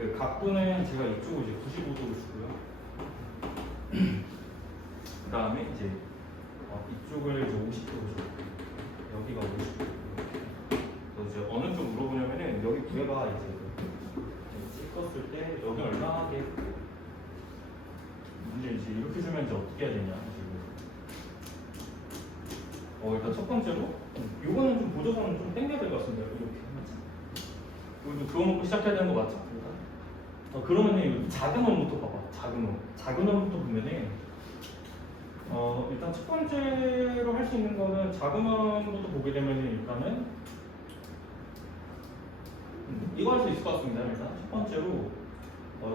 그 각도는 제가 이쪽을 이제 95도로 주고요. 그 다음에 이제 이쪽을 이제 50도로 주고 여기가 50도. 그래서 이제 어느 쪽 물어보냐면은 여기 구해봐 이제 찍었을 때 여기 얼마나 문제 이제 이렇게 주면 이제 어떻게 해야 되냐 지금. 일단 첫 번째로 요거는 좀 보조선은 좀 땡겨야 될 것 같습니다. 이렇게 이거 좀 그어놓고 시작해야 되는 거 맞죠? 그러면은 작은 원부터 봐봐. 작은 원부터 보면은 일단 첫 번째로 할 수 있는 거는 작은 원부터 보게 되면은 일단은 이거 할 수 있을 것 같습니다. 일단 첫 번째로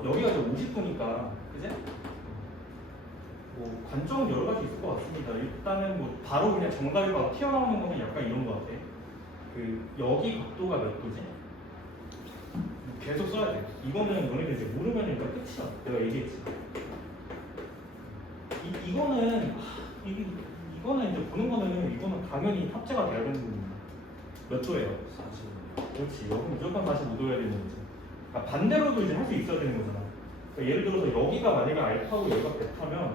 여기가 이제 50도니까 그제? 뭐 관점은 여러 가지 있을 것 같습니다. 일단은 뭐 바로 그냥 정답이 튀어나오는 거는 약간 이런 거 같아. 그 여기 각도가 몇 도지? 계속 써야 돼. 이거는 너네들 이제 모르면 일단 끝이야. 내가 얘기했지. 이거는 이제 보는 거는 이거는 당연히 탑재가 돼야 되는 부분이야. 몇 도예요? 45도. 그렇지. 여기 무조건 45도여야 되는 거지. 그러니까 반대로도 이제 할 수 있어야 되는 거잖아. 그러니까 예를 들어서 여기가 만약에 알파고 여기가 베타면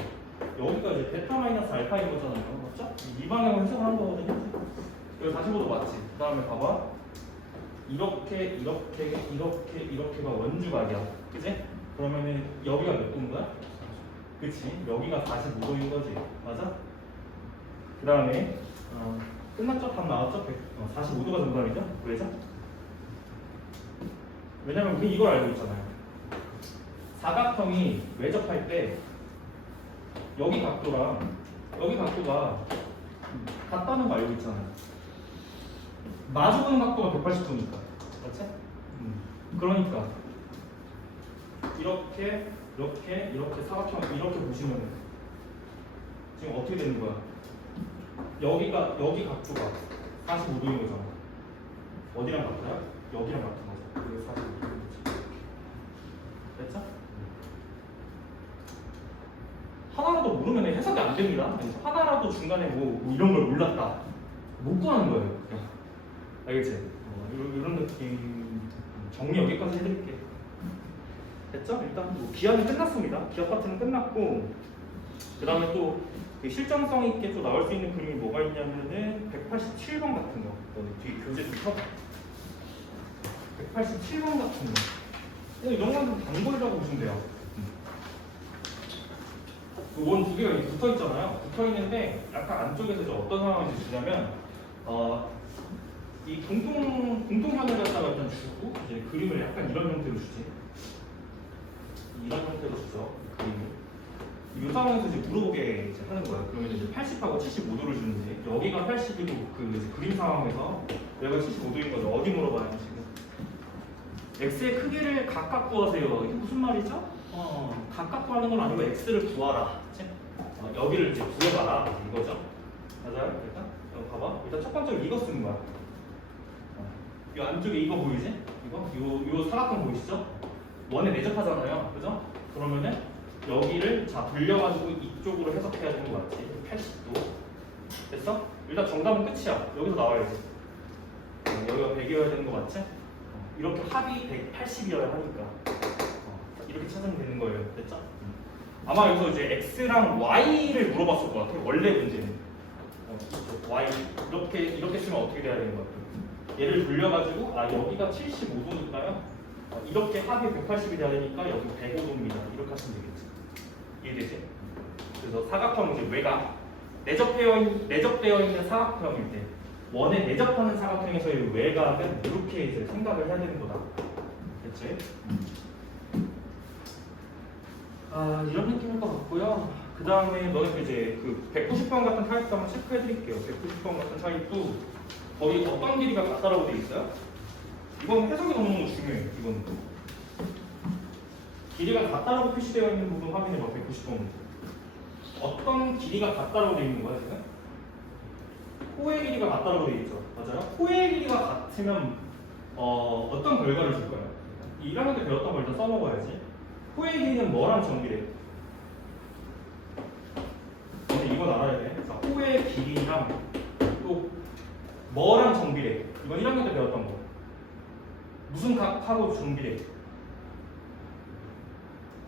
여기가 이제 베타 마이너스 알파인 거잖아요. 맞죠? 이 방향으로 해석을 한 거거든요. 여기 45도 맞지? 그 다음에 봐봐. 이렇게가 원주각이야. 그치? 그러면은 여기가 몇 도인 거야? 그치? 여기가 45도인 거지. 맞아? 그 다음에 끝났죠? 답 나왔죠? 45도가 정답이죠? 왜죠? 왜냐면 우리 이걸 알고 있잖아요. 사각형이 외접할 때 여기 각도랑 여기 각도가 같다는 거 알고 있잖아요. 마주보는 각도가 180도니까. 그렇지? 그러니까 이렇게 사각형 이렇게 보시면 지금 어떻게 되는 거야? 여기 각도가 45도인 거잖아. 어디랑 같아요? 여기랑 같은 거죠. 그게 45도인 거죠. 됐죠? 하나라도 모르면 해석이 안 됩니다. 하나라도 중간에 뭐 이런 걸 몰랐다. 못 구하는 거예요. 알겠지? 이런 느낌 정리 여기까지 해드릴게. 됐죠? 일단 뭐 기하는 끝났습니다. 기하 파트는 끝났고 그 다음에 또 실정성 있게 또 나올 수 있는 그림이 뭐가 있냐면은 187번 같은 거. 뒤 교재 좀 펴봐. 187번 같은 거. 이런 건 좀 단골이라고 보시면 돼요. 원 두 개가 붙어 있잖아요. 붙어 있는데 약간 안쪽에서 이제 어떤 상황이 주냐면 이 공통면을 갖다가 일단 주고 이제 그림을 약간 이런 형태로 주지. 이런 형태로 주죠. 그림을. 이 상황에서 이제 물어보게 이제 하는 거예요. 그러면 이제 80하고 75도를 주는데 여기가 80이고 그 그림 상황에서 여기가 75도인 거죠. 어디 물어봐요 지금? x의 크기를 각각 구하세요. 이게 무슨 말이죠? 각각 구하는 건 아니고 x를 구하라. 여기를 이제 구해봐라. 이거죠. 맞아요? 일단 봐봐. 일단 첫 번째로 이거 쓰는 거야. 이 안쪽에 이거 보이지? 요 사각형 보이시죠? 원에 내접하잖아요. 그죠? 그러면은 여기를 돌려가지고 이쪽으로 해석해야 되는 거 맞지? 80도. 됐어? 일단 정답은 끝이야. 여기서 나와야지. 여기가 100이어야 되는 거 맞지? 이렇게 합이 180이어야 하니까. 이렇게 찾으면 되는 거예요. 됐죠? 아마 여기서 이제 x랑 y를 물어봤을 것 같아요. 원래 문제는. y 이렇게 쓰면 어떻게 돼야 되는 것 같아요? 얘를 돌려가지고 여기가 75도니까요. 이렇게 합이 180이 돼야 되니까 여기 105도입니다. 이렇게 하시면 되겠지. 이해되지? 그래서 사각형 이제 외곽 내접되어 있는 사각형일 때 원에 내접하는 사각형에서의 외곽은 이렇게 이제 생각을 해야 되는 거다. 됐지? 이런 느낌일 것 같고요. 그 다음에 너네 이제 그 190번 같은 타입도 한번 체크해 드릴게요. 190번 같은 타입도 거기 어떤 길이가 같다라고 되어 있어요? 이건 해석이 너무 중요해요. 이건 길이가 같다라고 표시되어 있는 부분 확인해봐. 190번 어떤 길이가 같다라고 되어 있는 거야 지금? 호의 길이가 같다라고 되어 있죠. 맞아요? 호의 길이가 같으면 어떤 결과를 줄 거예요? 1학년 때 배웠던 걸 일단 써먹어야지. 호의 길이는 뭐랑 정비례? 근데 이건 알아야 돼. 자, 호의 길이랑 또 뭐랑 정비례? 이건 1학년 때 배웠던 거. 무슨 각하고 정비례?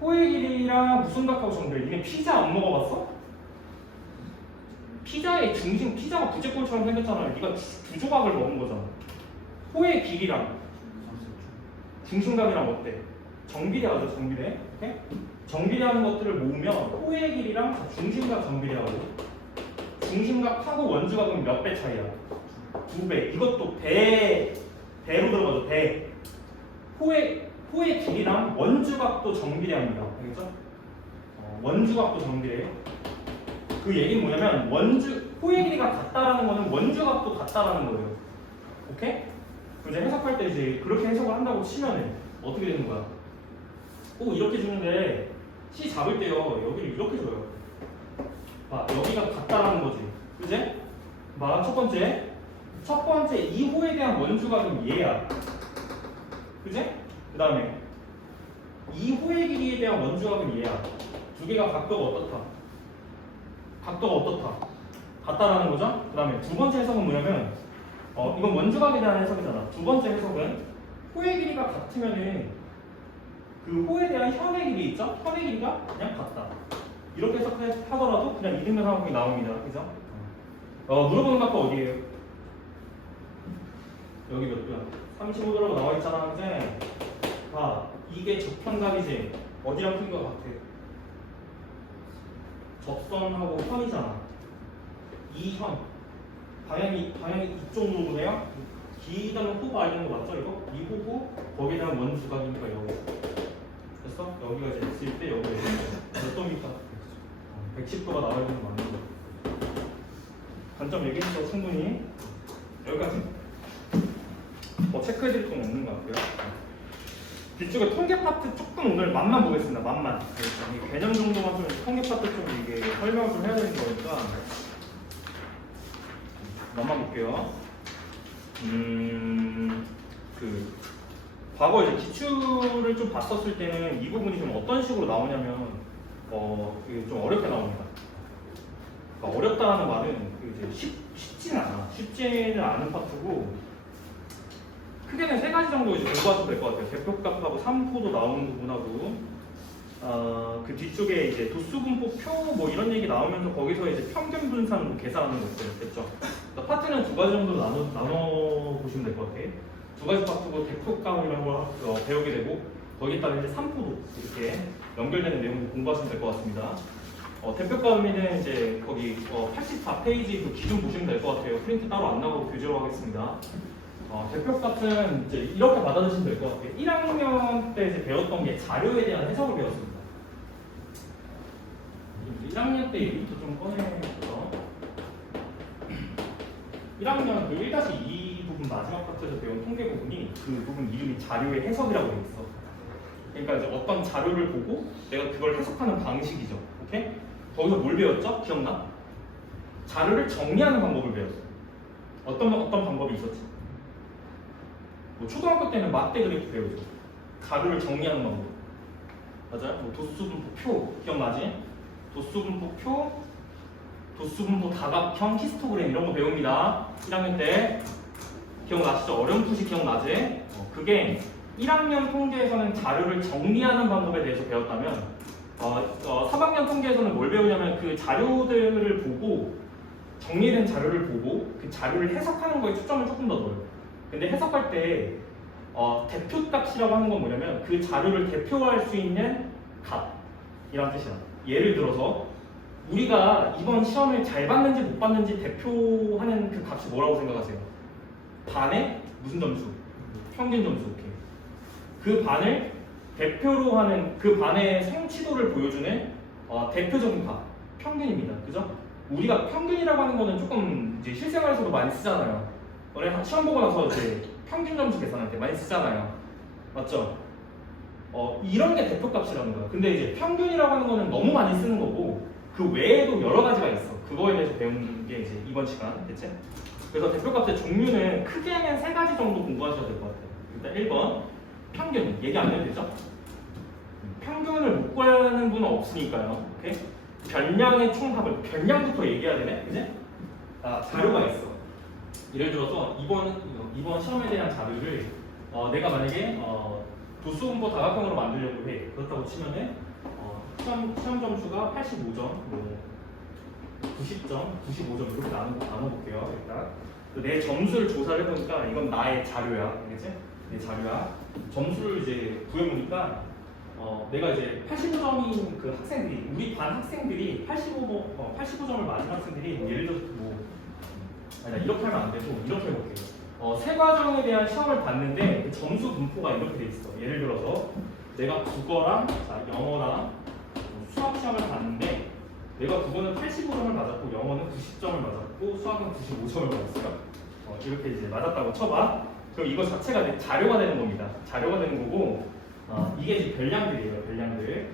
호의 길이랑 무슨 각하고 정비례? 니네 피자 안 먹어봤어? 피자의 중심, 피자가 부채꼴처럼 생겼잖아. 네가 두 조각을 먹은 거잖아. 호의 길이랑 중심각이랑 어때? 정비례하죠, 정비례. 오케이? 정비례하는 것들을 모으면 호의 길이랑 중심각 정비례하고 중심각하고 원주각은 몇 배 차이야? 2배. 이것도 배로 들어가죠, 배. 호의 길이랑 원주각도 정비례합니다. 알겠죠? 원주각도 정비례. 그 얘기는 뭐냐면 호의 길이가 같다라는 거는 원주각도 같다라는 거예요. 오케이? 이제 해석할 때 이제 그렇게 해석을 한다고 치면은 어떻게 되는 거야? 이렇게 주는데 C 잡을 때요 여기를 이렇게 줘요. 봐, 여기가 같다라는 거지. 그지? 봐, 첫 번째 이 호에 대한 원주각은 얘야. 그지? 그 다음에 이 호의 길이에 대한 원주각은 얘야. 두 개가 각도가 어떻다? 같다라는 거죠? 그 다음에 두 번째 해석은 뭐냐면 이건 원주각에 대한 해석이잖아. 두 번째 해석은 호의 길이가 같으면은 그 호에 대한 현의 길이 있죠? 현의 길이가 그냥 같다. 이렇게 해석하더라도 그냥 이등변 상황이 나옵니다. 그죠? 물어보는 각도 어디예요? 여기 몇 도야? 35도라고 나와 있잖아. 이제 봐, 이게 적편각이지. 어디랑 크기가 같아? 접선하고 현이잖아. 이 현. 방향이 이쪽으로 보네요. 기다면 호가 알리는 거 맞죠? 이거? 이 호고 거기에 대한 원주각이니까 여기. 됐어? 여기가 이제 있을 때 여기가 몇 도입니까? 110도가 나와야 되는 거 맞는 거. 관점 얘기했죠, 충분히. 여기까지. 체크해드릴 건 없는 것 같고요. 뒤쪽에 통계 파트 조금 오늘 맛만 보겠습니다. 맛만. 개념 정도만 좀 통계 파트 좀 이게 설명을 좀 해야 되는 거니까 맛만 볼게요. 과거 이제 기출을 좀 봤었을 때는 이 부분이 좀 어떤 식으로 나오냐면 이게 좀 어렵게 나옵니다. 그러니까 어렵다는 말은 이제 쉽지는 않은 파트고 크게는 세 가지 정도 이제 공부하시면 될 것 같아요. 대표값하고 3포도 나오는 부분하고 그 뒤쪽에 이제 도수분포 표 뭐 이런 얘기 나오면서 거기서 이제 평균 분산으로 계산하는 것들 됐죠. 그러니까 파트는 두 가지 정도 나눠 보시면 될 것 같아요. 두 가지 파트고 대표값 이런 걸 배우게 되고 거기에 따라 이제 3포도 이렇게 연결되는 내용을 공부하시면 될 것 같습니다. 대표값은 이제 거기 84페이지 그 기준 보시면 될 것 같아요. 프린트 따로 안 나오고 교재로 하겠습니다. 대표값은 이제 이렇게 받아주시면 될 것 같아요. 1학년 때 이제 배웠던 게 자료에 대한 해석을 배웠습니다. 1학년 때 얘기부터 좀 꺼내볼게요. 1학년 그 1-2 부분 마지막 파트에서 배운 통계 부분이 그 부분 이름이 자료의 해석이라고 되어 있어. 그러니까 이제 어떤 자료를 보고 내가 그걸 해석하는 방식이죠. 오케이? 거기서 뭘 배웠죠? 기억나? 자료를 정리하는 방법을 배웠어. 어떤 방법이 있었지? 초등학교 때는 막대 그래프 배우죠. 자료를 정리하는 방법. 맞아요? 도수분포 표 기억나지? 도수분포 표, 도수분포 다각형 히스토그램 이런 거 배웁니다. 1학년 때 기억나시죠? 어렴풋이 기억나지? 그게 1학년 통계에서는 자료를 정리하는 방법에 대해서 배웠다면 3학년 통계에서는 뭘 배우냐면 그 자료들을 보고 정리된 자료를 보고 그 자료를 해석하는 거에 초점을 조금 더 넣어요. 근데 해석할 때 대표값이라고 하는 건 뭐냐면 그 자료를 대표할 수 있는 값이란 뜻이야. 예를 들어서 우리가 이번 시험을 잘 봤는지 못 봤는지 대표하는 그 값이 뭐라고 생각하세요? 반의 무슨 점수? 평균 점수. 오케이. 그 반을 대표로 하는 그 반의 성취도를 보여주는 대표적인 값, 평균입니다. 그죠? 우리가 평균이라고 하는 거는 조금 이제 실생활에서도 많이 쓰잖아요. 너네 시험 보고 나서 이제 평균 점수 계산할 때 많이 쓰잖아요. 맞죠? 이런 게 대표값이라는 거야. 근데 이제 평균이라고 하는 거는 너무 많이 쓰는 거고 그 외에도 여러 가지가 있어. 그거에 대해서 배우는 게 이제 이번 시간, 됐지? 그래서 대표값의 종류는 크게는 3가지 정도 공부하셔야 될 것 같아요. 일단 1번 평균, 얘기 안 해도 되죠? 평균을 못 구하는 분은 없으니까요. 오케이? 변량의 총합을, 변량부터 얘기해야 되네? 그지? 자료가 있어. 예를 들어서 이번 시험에 대한 자료를 내가 만약에 도수분포 다각형으로 만들려고 해. 그렇다고 치면은 시험 점수가 85점, 뭐 90점, 95점 이렇게 나눠볼게요. 일단 내 점수를 조사를 해보니까 이건 나의 자료야, 알겠지? 내 자료야. 점수를 이제 구해보니까 내가 이제 85점인 그 학생들이, 우리 반 학생들이 85점을 맞은 학생들이 예를 들어서 아니, 이렇게 하면 안 되고 이렇게 해볼게요. 세 과정에 대한 시험을 봤는데 그 점수 분포가 이렇게 돼 있어. 예를 들어서 내가 국어랑 영어랑 수학 시험을 봤는데 내가 국어는 85점을 맞았고 영어는 90점을 맞았고 수학은 95점을 맞았어요. 이렇게 이제 맞았다고 쳐봐. 그럼 이거 자체가 내 자료가 되는 겁니다. 자료가 되는 거고 이게 이제 별량들이에요. 별량들.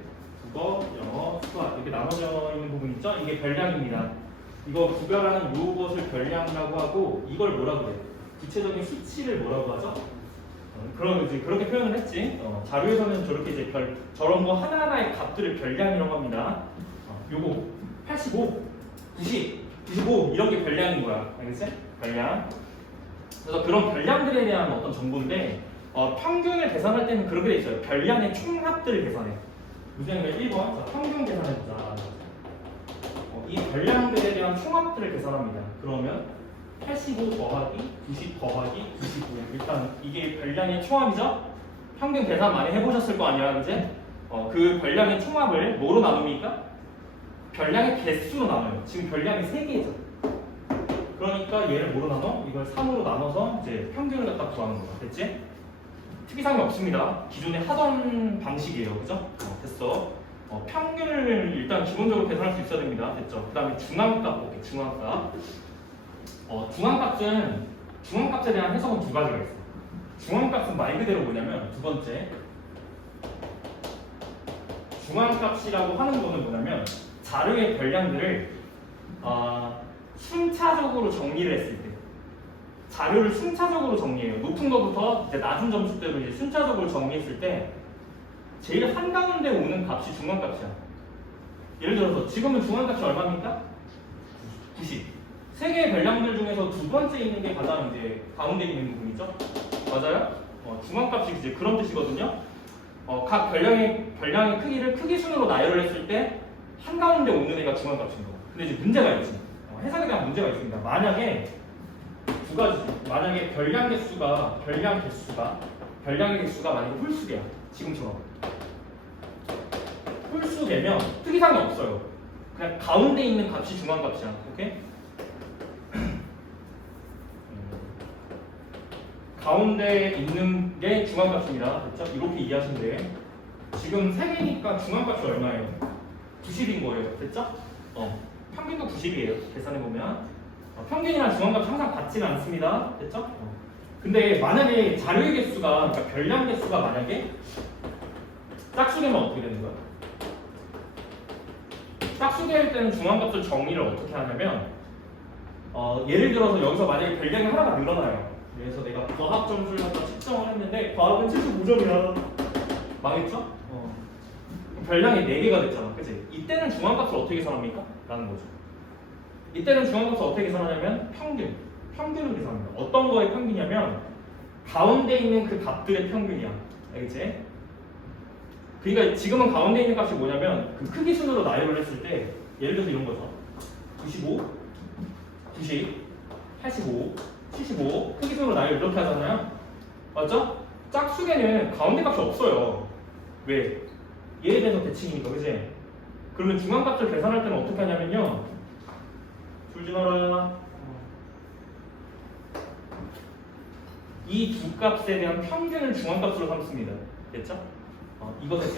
국어, 영어, 수학 이렇게 나눠져 있는 부분 있죠? 이게 별량입니다. 이거 구별하는 요것을 별량이라고 하고 이걸 뭐라고 그래? 구체적인 수치를 뭐라고 하죠? 이제 그렇게 표현을 했지. 자료에서는 저렇게 이제 저런 거 하나하나의 값들을 별량이라고 합니다. 요거 85, 90, 95 이런 게 별량인 거야. 알겠지? 별량. 그래서 그런 별량들에 대한 어떤 정보인데 평균을 계산할 때는 그렇게 돼 있어요. 별량의 총합들을 계산해. 무슨 얘기냐? 1번 자, 평균 계산해보자. 이 별량들에 대한 총합들을 계산합니다. 그러면 85 더하기 90 더하기 95. 일단 이게 별량의 총합이죠? 평균 계산 많이 해보셨을 거 아니야, 그제? 그 별량의 총합을 뭐로 나눕니까? 별량의 개수로 나눠요. 지금 별량이 3개죠. 그러니까 얘를 뭐로 나눠? 이걸 3으로 나눠서 이제 평균을 갖다 구하는 거야. 됐지? 특이사항이 없습니다. 기존에 하던 방식이에요. 그죠? 됐어. 평균을 일단 기본적으로 계산할 수 있어야 됩니다. 됐죠? 그 다음에 중앙값 볼게요. 중앙값. 중앙값에 대한 해석은 두 가지가 있어요. 중앙값은 말 그대로 뭐냐면 두 번째 중앙값이라고 하는 거는 뭐냐면 자료의 별량들을 순차적으로 정리를 했을 때 자료를 순차적으로 정리해요. 높은 것부터 이제 낮은 점수대로 이제 순차적으로 정리했을 때 제일 한가운데 오는 값이 중앙값이야. 예를 들어서 지금은 중앙값이 얼마입니까? 90. 세 개의 별량들 중에서 두 번째 있는 게 가장 이제 가운데 있는 부분이죠. 맞아요? 중앙값이 이제 그런 뜻이거든요. 각 별량의 크기를 크기 순으로 나열을 했을 때 한가운데 오는 애가 중앙값인 거. 근데 이제 문제가 있지. 해석에 대한 문제가 있습니다. 만약에 두 가지. 만약에 별량의 개수가 만약에 홀수야. 지금처럼. 홀수되면 특이사항이 없어요. 그냥 가운데 있는 값이 중앙값이야. 오케이? 가운데 있는 게 중앙값입니다. 됐죠? 이렇게 이해하시면 돼. 지금 3개니까 중앙값이 얼마예요? 90인 거예요. 됐죠? 평균도 90이에요. 계산해보면. 평균이랑 중앙값이 항상 같지는 않습니다. 됐죠? 근데 만약에 자료의 개수가, 그러니까 별량 개수가 만약에 짝수되면 어떻게 되는 거야? 짝수될 때는 중앙값을 정리를 어떻게 하냐면 예를 들어서 여기서 만약에 별량이 하나가 늘어나요. 그래서 내가 과학 점수를 갖다 측정을 했는데 과학은 75점이야. 망했죠? 별량이 4개가 됐잖아. 그치? 이때는 중앙값을 어떻게 계산합니까? 라는 거죠. 이때는 중앙값을 어떻게 계산하냐면 평균을 계산합니다. 어떤 거의 평균이냐면 가운데 있는 그 값들의 평균이야. 알겠지? 그러니까 지금은 가운데 있는 값이 뭐냐면 그 크기 순으로 나열을 했을 때 예를 들어서 이런 거죠. 95, 90, 85, 75 크기 순으로 나열 이렇게 하잖아요. 맞죠? 짝수계는 가운데 값이 없어요. 왜? 얘에 대해서 대칭이니까, 그치? 그러면 중앙값을 계산할 때는 어떻게 하냐면요. 줄지마라. 이 두 값에 대한 평균을 중앙값으로 삼습니다. 됐죠? 이것의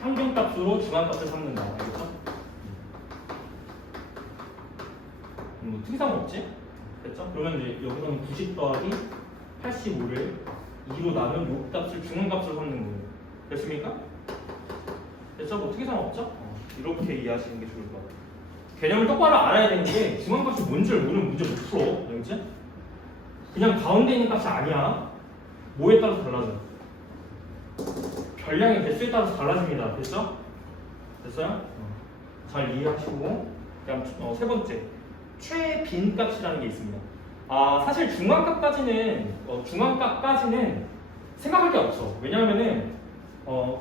평균값으로 중앙값을 삼는다. 알겠죠? 뭐 특이사항 없지? 됐죠? 그러면 이제 여기서는 90 더하기 85를 2로 나눈 요 값을 중앙값으로 삼는 거예요. 됐습니까? 됐죠? 뭐 특이사항 없죠? 이렇게 이해하시는 게 좋을 것 같아요. 개념을 똑바로 알아야 되는 게 중앙값이 뭔지를 모르면 문제 못 풀어. 알겠지? 그냥 가운데 있는 값이 아니야. 뭐에 따라서 달라져? 별량의 개수에 따라서 달라집니다. 됐죠? 됐어요? 잘 이해하시고 그다음 세 번째 최빈값이라는 게 있습니다. 사실 중앙값까지는 생각할 게 없어. 왜냐하면은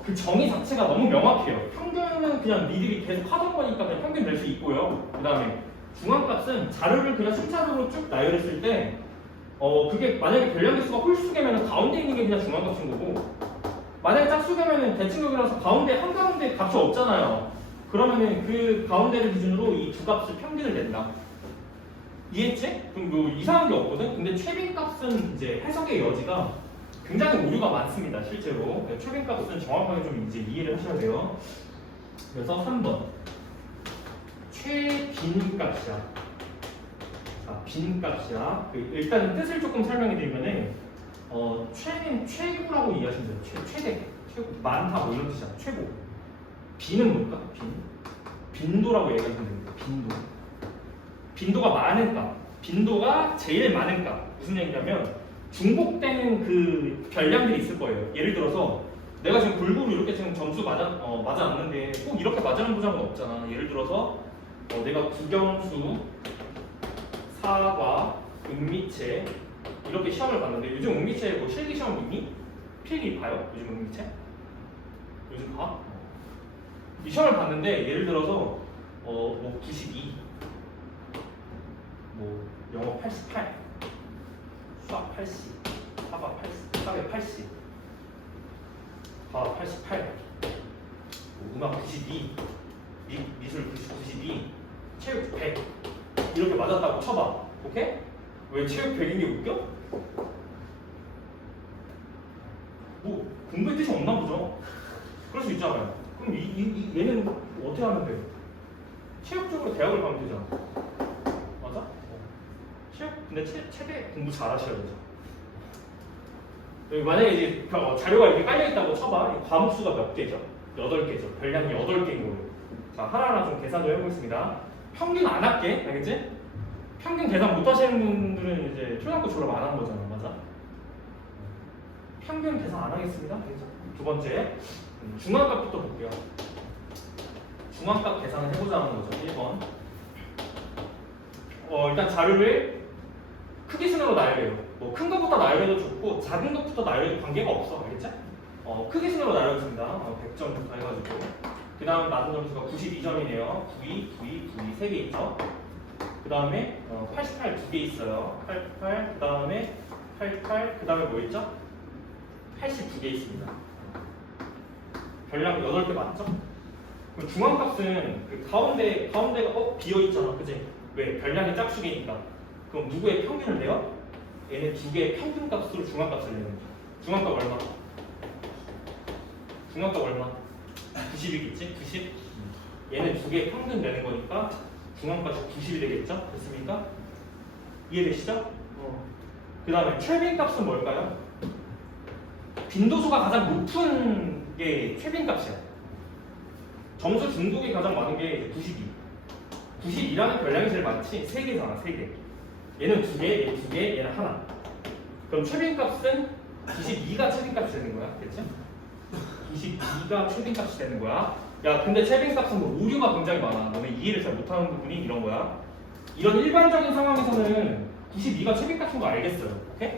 그 정의 자체가 너무 명확해요. 평균은 그냥 니들이 계속 하던 거니까 그냥 평균 낼 수 있고요. 그 다음에 중앙값은 자료를 그냥 순차적으로 쭉 나열했을 때 그게 만약에 별량계수가 홀수개면 가운데 있는 게 그냥 중앙값인 거고, 만약에 짝수개면 대칭격이라서 가운데 한가운데 값이 없잖아요. 그러면은 그 가운데를 기준으로 이 두 값을 평균을 낸다. 이해했지? 그럼 뭐 이상한 게 없거든? 근데 최빈값은 이제 해석의 여지가 굉장히 오류가 많습니다, 실제로. 최빈값은 정확하게 좀 이제 이해를 하셔야 돼요. 그래서 3번. 최빈값이야. 자, 빈값이야. 일단 뜻을 조금 설명해 드리면은, 최는 최고라고 이해하시면 돼요. 최대. 최고. 많다, 뭐 이런 뜻이야. 최고. 빈은 뭘까? 빈도라고 얘기하시면 됩니다. 빈도가 많은 값. 빈도가 제일 많은 값. 무슨 얘기냐면 중복되는 그 별량들이 있을 거예요. 예를 들어서 내가 지금 골고루 이렇게 지금 점수 맞았는데 꼭 이렇게 맞아는 보장은 없잖아. 예를 들어서 내가 국영수, 사과, 응미체 이렇게 시험을 봤는데, 요즘 응미체 뭐 실기 시험 있니? 필기 봐요? 요즘 응미체? 요즘 봐? 이 시험을 봤는데 예를 들어서 뭐 92, 뭐 영어 88, 수학 80, 사과 80, 사회 80, 과학 88, 뭐 음악 92, 미술 92, 체육 100 이렇게 맞았다고 쳐봐. 오케이? 왜 체육 100인 게 웃겨? 뭐 공부의 뜻이 없나 보죠. 그럴 수 있잖아요. 그럼 얘는 어떻게 하면 돼요? 체육적으로 대학을 가면 되잖아. 맞아? 체육, 근데 최대 공부 잘 하셔야 되죠. 만약에 이제 자료가 이렇게 깔려있다고 쳐봐. 과목 수가 몇 개죠? 8개죠. 별량이 8개인 거예요. 자, 하나하나 좀 계산을 해보겠습니다. 평균 안 할게. 알겠지? 평균 계산 못 하시는 분들은 이제 초등학교 졸업 안 한 거잖아. 맞아? 평균 계산 안 하겠습니다. 알겠죠? 두 번째, 중앙값부터 볼게요. 중앙값 계산을 해보자는 거죠. 1번. 일단 자료를 크기 순으로 나열해요. 뭐 큰 것부터 나열해도 좋고 작은 것부터 나열해도 관계가 없어. 알겠지? 크기 순으로 나열했습니다. 100점부터 해가지고. 그 다음 나눈 점수가 92점이네요. 92, 3개 있죠? 그 다음에 88 2개 있어요. 88, 그 다음에 88, 그 다음에 뭐 있죠? 82개 있습니다. 별량 8개 맞죠? 그럼 중앙값은 그 가운데가 비어있잖아. 그지? 왜? 별량이 짝수개니까. 그럼 누구의 평균을 내요? 얘는 두 개의 평균값으로 중앙값을 내는 거죠. 중앙값 얼마? 중앙값 얼마? 90이겠지? 90? 얘는 두 개의 평균 내는 거니까 중앙값이 90이 되겠죠? 됐습니까? 이해되시죠? 그 다음에 최빈값은 뭘까요? 빈도수가 가장 높은 게 최빈값이야. 점수 중복이 가장 많은 게 92. 92라는 별량이 제일 많지? 3개잖아, 3개. 얘는 2개, 얘 2개, 얘는 하나. 그럼 최빈값은 92가 최빈값이 되는 거야. 됐지? 92가 최빈값이 되는 거야. 야, 근데 최빈값은 뭐 오류가 굉장히 많아. 너네 이해를 잘 못하는 부분이 이런 거야. 이런 일반적인 상황에서는 92가 최빈값인 거 알겠어요. 오케이?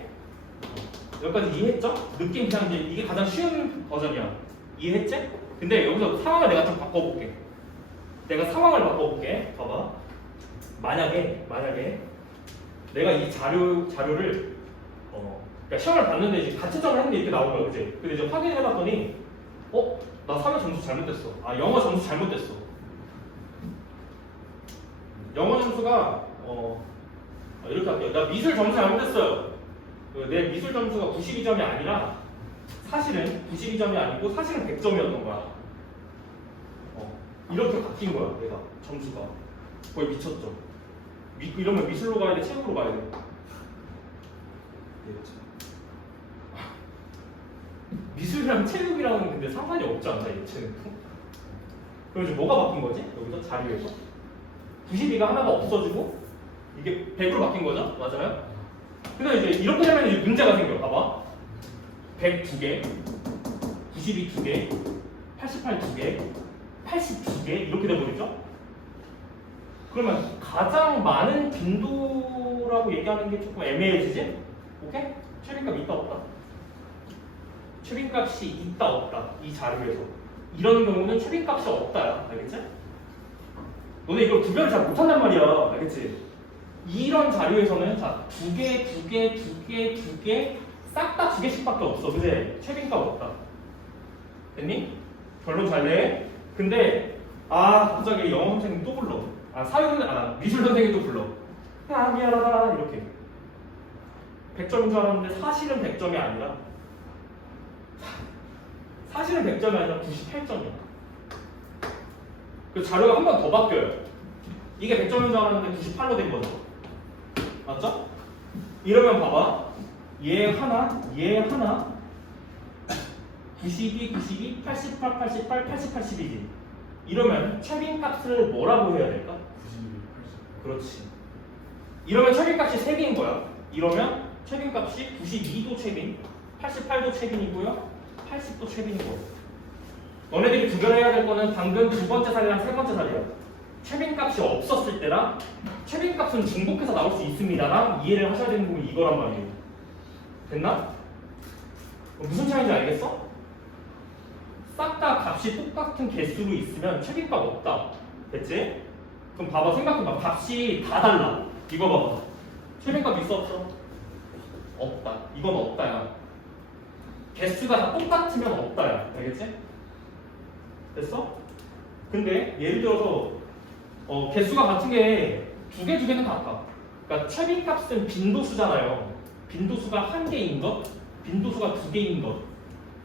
여기까지 이해했죠? 느낌 그냥 이제 이게 가장 쉬운 버전이야. 이해했지? 근데 여기서 상황을 내가 좀 바꿔볼게. 내가 상황을 바꿔볼게. 봐봐. 만약에 내가 이 자료를 그러니까 시험을 봤는데 이제 같은 점을 했는데 이렇게 나온 거야, 그치? 근데 이제 확인을 해봤더니 나 사회 점수 잘못됐어. 영어 점수 잘못됐어. 영어 점수가 이렇게 할게요. 나 미술 점수 잘못됐어요. 내 미술 점수가 92점이 아니라 사실은 92점이 아니고 사실은 100점이었던 거야. 이렇게 바뀐 거야, 내가 점수가. 거의 미쳤죠. 이러면 미술로 가야 돼, 체육으로 가야 돼. 미술이랑 체육이랑은 근데 상관이 없지 않나, 예체능? 그럼 이제 뭐가 바뀐 거지? 여기서 자료에서 92가 하나가 없어지고 이게 100으로 바뀐 거죠? 맞아요? 근데 이제 이렇게 되면 이제 문제가 생겨. 봐봐. 100 2개, 92 2개, 88 2개, 80 2개 이렇게 돼버리죠? 그러면 가장 많은 빈도라고 얘기하는 게 조금 애매해지지? 오케이? 최빈값 있다 없다? 최빈값이 있다 없다 이 자료에서 이런 경우는 최빈값이 없다야. 알겠지? 너네 이걸 구별을 잘 못한단 말이야. 알겠지? 이런 자료에서는 자, 두 개 싹 다 두 개씩밖에 없어. 그지? 최빈값 없다. 됐니? 결론 잘 내. 근데 갑자기 영어 선생님 또 불러. 미술 선생님 또 불러. 야 미안하다 이렇게. 100점인 줄 알았는데 사실은 100점이 아니라 98점이야. 그 자료가 한 번 더 바뀌어요. 이게 100점인 줄 알았는데 98로 된 거죠. 맞죠? 이러면 봐봐. 얘 하나 92, 88, 80이지. 이러면 최빈값을 뭐라고 해야 될까? 92, 80. 그렇지. 이러면 최빈값이 3개인 거야. 이러면 최빈값이 92도 최빈, 88도 최빈이고요. 80도 최빈인 거야. 너네들이 구별해야 될 거는 방금 두 번째 사례랑 세 번째 사례야. 최빈값이 없었을 때랑 최빈값은 중복해서 나올 수 있습니다랑 이해를 하셔야 되는 부분이 이거란 말이에요. 됐나? 무슨 차이인지 알겠어? 싹 다 값이 똑같은 개수로 있으면 최빈값 없다. 됐지? 그럼 봐봐, 생각해봐. 값이 다 달라. 이거 봐봐. 최빈값 있어 없어? 없다. 이건 없다야. 개수가 다 똑같으면 없다야. 알겠지? 됐어? 근데 예를 들어서 개수가 같은 게 두 개는 같아. 그러니까 최빈값은 빈도수잖아요. 빈도수가 한 개인 것, 빈도수가 두 개인 것.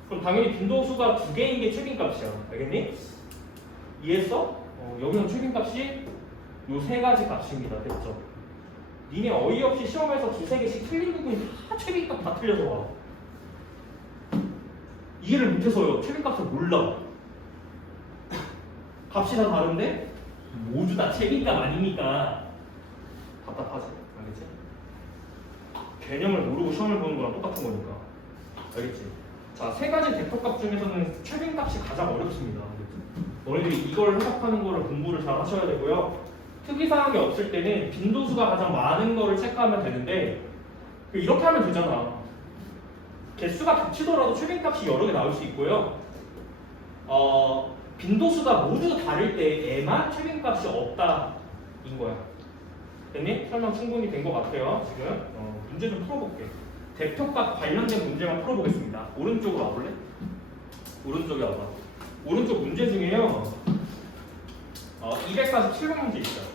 그럼 당연히 빈도수가 두 개인 게 최빈값이야. 알겠니? 이해했어? 여기는 최빈값이 요 세 가지 값입니다. 됐죠? 니네 어이없이 시험에서 두세 개씩 틀린 부분이 다 최빈값 다 틀려서 와. 이해를 못해서요. 최빈값을 몰라. 값이 다 다른데 모두 다 최빈값 아니니까 답답하지. 알겠지? 개념을 모르고 시험을 보는 거랑 똑같은 거니까. 알겠지? 자, 세 가지 벡터값 중에서는 최빈값이 가장 어렵습니다. 알겠지? 너희들이 이걸 해석하는 거를 공부를 잘 하셔야 되고요. 특이사항이 없을 때는 빈도수가 가장 많은 거를 체크하면 되는데 이렇게 하면 되잖아. 개수가 겹치더라도 최빈값이 여러 개 나올 수 있고요. 빈도수가 모두 다를 때에만 최빈값이 없다인 거야. 됐니? 설명 충분히 된 것 같아요. 지금 문제 좀 풀어볼게. 대표값 관련된 문제만 풀어보겠습니다. 오른쪽으로 와볼래? 오른쪽에 와봐. 오른쪽 문제 중에요. 247번 문제 있어요.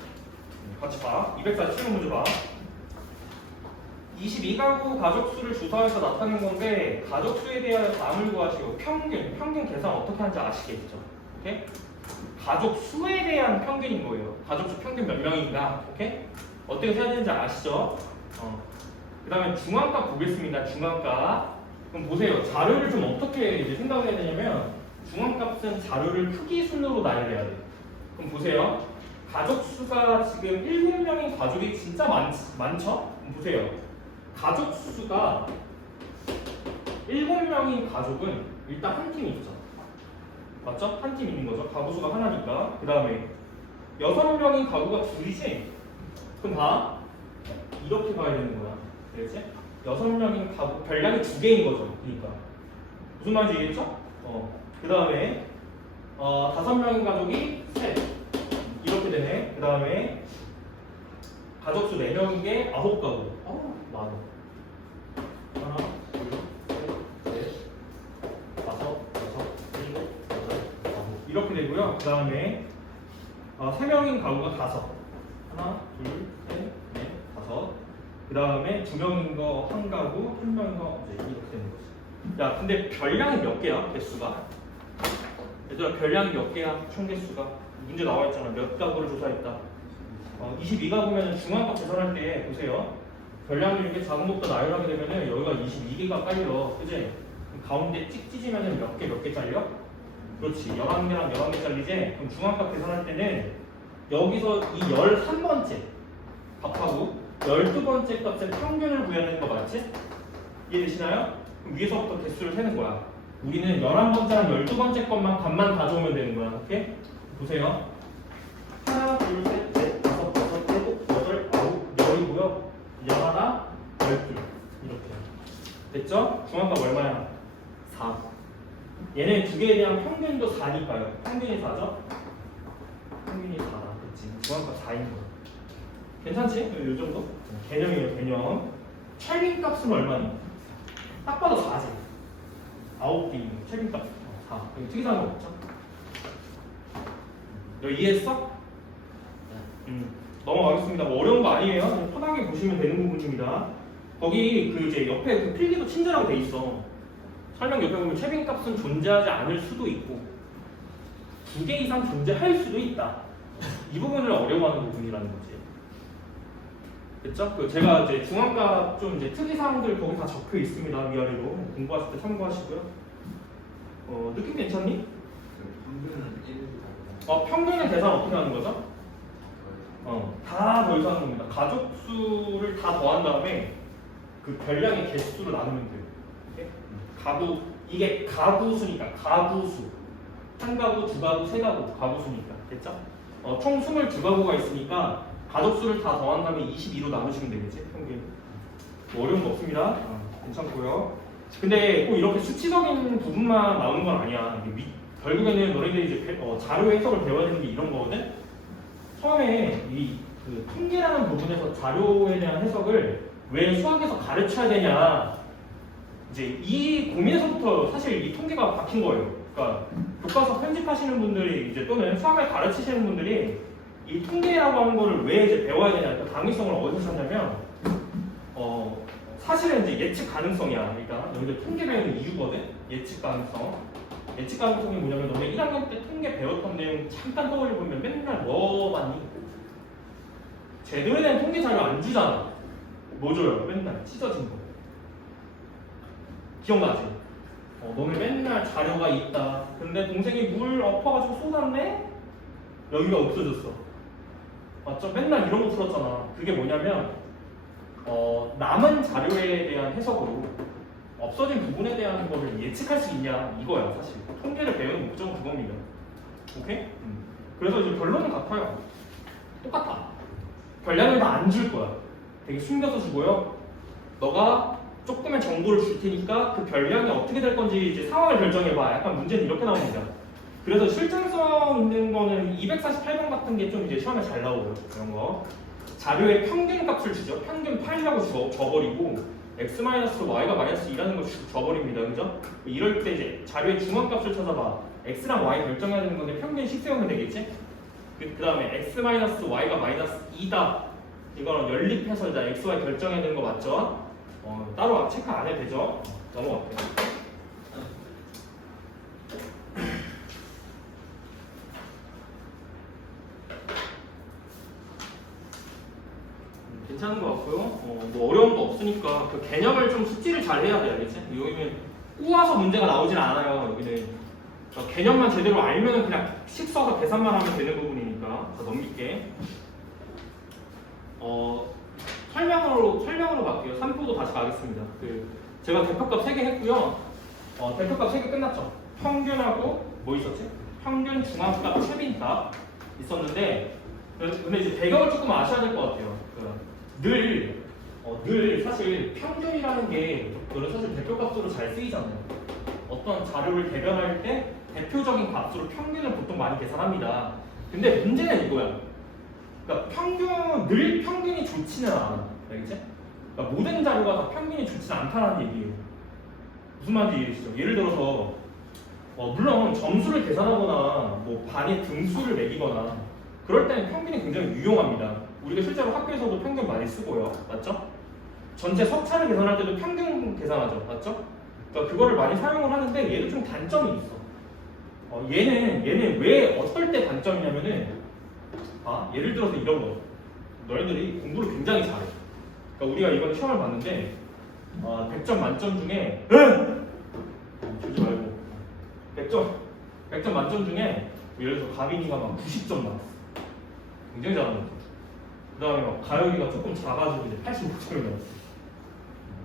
같이 봐. 247번 문제 봐. 22가구 가족수를 주사해서 나타낸 건데 가족수에 대하여 답을 구하시고 평균 계산 어떻게 하는지 아시겠죠? 오케이? 가족수에 대한 평균인 거예요. 가족수 평균 몇 명인가? 오케이? 어떻게 해야 되는지 아시죠? 그 다음에 중앙값 보겠습니다. 중앙값. 그럼 보세요. 자료를 좀 어떻게 이제 생각을 해야 되냐면 중앙값은 자료를 크기 순으로 나열해야 돼요. 그럼 보세요. 가족수가 지금 7명인 가족이 진짜 많죠? 그럼 보세요. 가족수가 7명인 가족은 일단 한 팀이 있죠. 맞죠? 한 팀 있는 거죠. 가구수가 하나니까. 그 다음에 6명인 가구가 둘이지? 그럼 봐. 이렇게 봐야 되는 거야. 알겠지? 6명인 가구, 별량이 2개인 거죠. 그러니까. 무슨 말인지 이해했죠? 그 다음에 5명인 가족이 3. 이렇게 되네. 그 다음에 가족수 4명인 게 9가구. 많아. 하나, 둘, 셋, 넷, 다섯, 여섯, 일곱, 여덟, 아홉. 이렇게 되고요. 그 다음에 3명인 가구가 5. 하나, 둘, 셋, 넷, 5. 그 다음에 2명인 거 1가구, 1명인 거 이제 이렇게 되는 거지. 야, 근데 별량이 몇 개야? 개수가? 얘들아, 별량이 몇 개야? 총 개수가? 문제 나와 있잖아. 몇 가구를 조사했다. 22가구면 중앙값 계산할 때 보세요. 별량을 이렇게 작은 것부터 나열하게 되면은 여기가 22개가 깔려. 그지? 가운데 찍 찢으면은 몇 개 잘려? 그렇지. 11개랑 11개 잘리지? 그럼 중앙값 계산할 때는 여기서 이 13번째 값하고 12번째 값의 평균을 구해내는 거 맞지? 이해되시나요? 그럼 위에서부터 개수를 세는 거야. 우리는 11번째랑 12번째 것만 값만 가져오면 되는 거야. 오케이? 보세요. 하나, 둘, 셋, 넷, 다섯, 여섯, 일곱, 여덟, 아홉, 열이고요. 11, 12 이렇게 됐죠? 중앙값 얼마야? 4. 얘네 두 개에 대한 평균도 4니까요. 평균이 4죠? 평균이 4다. 그치? 중앙값 4인 거. 괜찮지? 이 정도? 개념이에요, 개념. 켈빈 값은 얼마니? 딱 봐도 4지. 9개이면 켈빈 값 4. 여기 특이사항 없죠? 너 이해했어? 넘어가겠습니다. 뭐 어려운 거 아니에요. 그냥 편하게 보시면 되는 부분입니다. 거기 그 이제 옆에 그 필기도 친절하게 돼 있어. 설명 옆에 보면 최빈 값은 존재하지 않을 수도 있고 2개 이상 존재할 수도 있다. 이 부분을 어려워하는 부분이라는 거지. 됐죠? 그 제가 이제 중앙값 좀 이제 특이사항들 거기 다 적혀 있습니다. 위아래로 공부하실 때 참고하시고요. 느낌 괜찮니? 평균은 1. 평균의 계산 어떻게 하는 거죠? 다 더해서 하는 겁니다. 가족수를 다 더한 다음에 그 별량의 개수로 나누면 돼요. 가구, 이게 가구수니까 가구수. 한 가구, 두 가구, 세 가구 가구수니까. 됐죠? 총 22가구가 있으니까 가족수를 다 더한 다음에 22로 나누시면 되겠지? 평균. 뭐 어려운 거 없습니다. 괜찮고요. 근데 꼭 이렇게 수치적인 부분만 나오는 건 아니야. 결국에는 너네들이 이제 자료 해석을 배워야 되는 게 이런 거거든? 처음에 그 통계라는 부분에서 자료에 대한 해석을 왜 수학에서 가르쳐야 되냐, 이제 이 고민에서부터 사실 이 통계가 박힌 거예요. 그러니까 교과서 편집하시는 분들이 이제 또는 수학을 가르치시는 분들이 이 통계라고 하는 거를 왜 이제 배워야 되냐, 그 당위성을 어디서 찾냐면 사실은 이제 예측 가능성이야. 그러니까 너희들 통계 배우는 이유거든. 예측 가능성. 예측 가능성이 뭐냐면 너네 1학년 때 통계 배웠던 내용 잠깐 떠올려보면 맨날 뭐 봤니? 제대로 된 통계 자료 안 주잖아. 뭐 줘요? 맨날 찢어진 거. 기억나지? 너네 맨날 자료가 있다. 근데 동생이 물 엎어가지고 쏟았네? 여기가 없어졌어. 맞죠? 맨날 이런 거 풀었잖아. 그게 뭐냐면 남은 자료에 대한 해석으로 없어진 부분에 대한 거를 예측할 수 있냐 이거야. 사실 통계를 배우는 목적은 그겁니다. 오케이? 그래서 이제 결론은 같아요. 똑같아. 별량을 다 안 줄 거야. 되게 숨겨서 주고요. 너가 조금의 정보를 줄 테니까 그 별량이 어떻게 될 건지 이제 상황을 결정해봐. 약간 문제는 이렇게 나옵니다. 그래서 실증성 있는 거는 248번 같은 게 좀 이제 시험에 잘 나오고요. 이런 거. 자료의 평균 값을 주죠. 평균 8이라고 줘버리고 x-로 y가 -2라는 걸 줘버립니다. 그죠? 이럴 때 이제 자료의 중앙값을 찾아봐. x랑 y 결정해야 되는 건데 평균 세우면 되겠지? 그 다음에 x-y가 -2다. 이거는 연립해서 이제 x, y 결정해야 되는 거 맞죠? 따로 체크 안 해도 되죠? 넘어갈게요. 괜찮은 것 같고요. 뭐 어려운 거 없으니까 그 개념을 좀 숙지를 잘 해야 돼. 알겠지? 여기는 꼬아서 문제가 나오진 않아요. 여기는 개념만 제대로 알면은 그냥 식 써서 계산만 하면 되는 부분이니까 더 넘길게. 설명으로 갈게요. 3포도 다시 가겠습니다. 제가 대표값 3개 했고요. 대표값 3개 끝났죠. 평균하고 뭐 있었지? 평균, 중앙값, 최빈값 있었는데 근데 이제 배경을 조금 아셔야 될 것 같아요. 늘 사실 평균이라는 게 너는 사실 대표값으로 잘 쓰이잖아요. 어떤 자료를 대변할 때 대표적인 값으로 평균을 보통 많이 계산합니다. 근데 문제는 이거야. 그러니까 늘 평균이 좋지는 않아. 알겠지? 그러니까 모든 자료가 다 평균이 좋지는 않다는 얘기예요. 무슨 말인지 이해되시죠? 예를 들어서 물론 점수를 계산하거나 뭐 반의 등수를 매기거나 그럴 때는 평균이 굉장히 유용합니다. 우리가 실제로 학교에서도 평균 많이 쓰고요. 맞죠? 전체 석차를 계산할 때도 평균 계산하죠. 맞죠? 그러니까 그거를 많이 사용을 하는데 얘도 좀 단점이 있어. 얘는 왜 어떨 때 단점이냐면은 예를 들어서 이런 거. 너희들이 공부를 굉장히 잘해. 그러니까 우리가 이번 시험을 봤는데 100점 만점 중에 주지 말고 100점 만점 중에 예를 들어서 가빈이가 막 90점 나왔어. 굉장히 잘하는 거죠. 그 다음에 막 가영이가 조금 작아지고 이제 85점이 나왔어.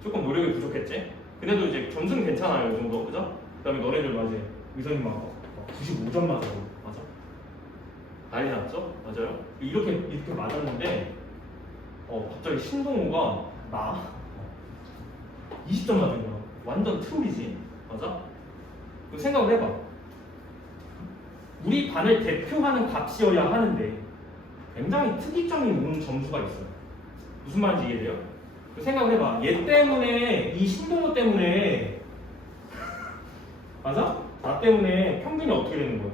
조금 노력이 부족했지? 근데도 이제 점수는 괜찮아요. 이 정도. 그죠? 그 다음에 너네들 맞아. 의선님 막 95점 맞아요. 맞아? 난리 났죠? 맞아요? 이렇게 맞았는데 갑자기 신동호가 나 20점 맞은 거야. 완전 트롤이지. 맞아? 생각을 해봐. 우리 반을 대표하는 값이어야 하는데 굉장히 특이점이 있는 점수가 있어요. 무슨 말인지 이해돼요? 생각을 해봐. 얘 때문에 이 신동호 때문에 맞아? 나 때문에 평균이 어떻게 되는 거야?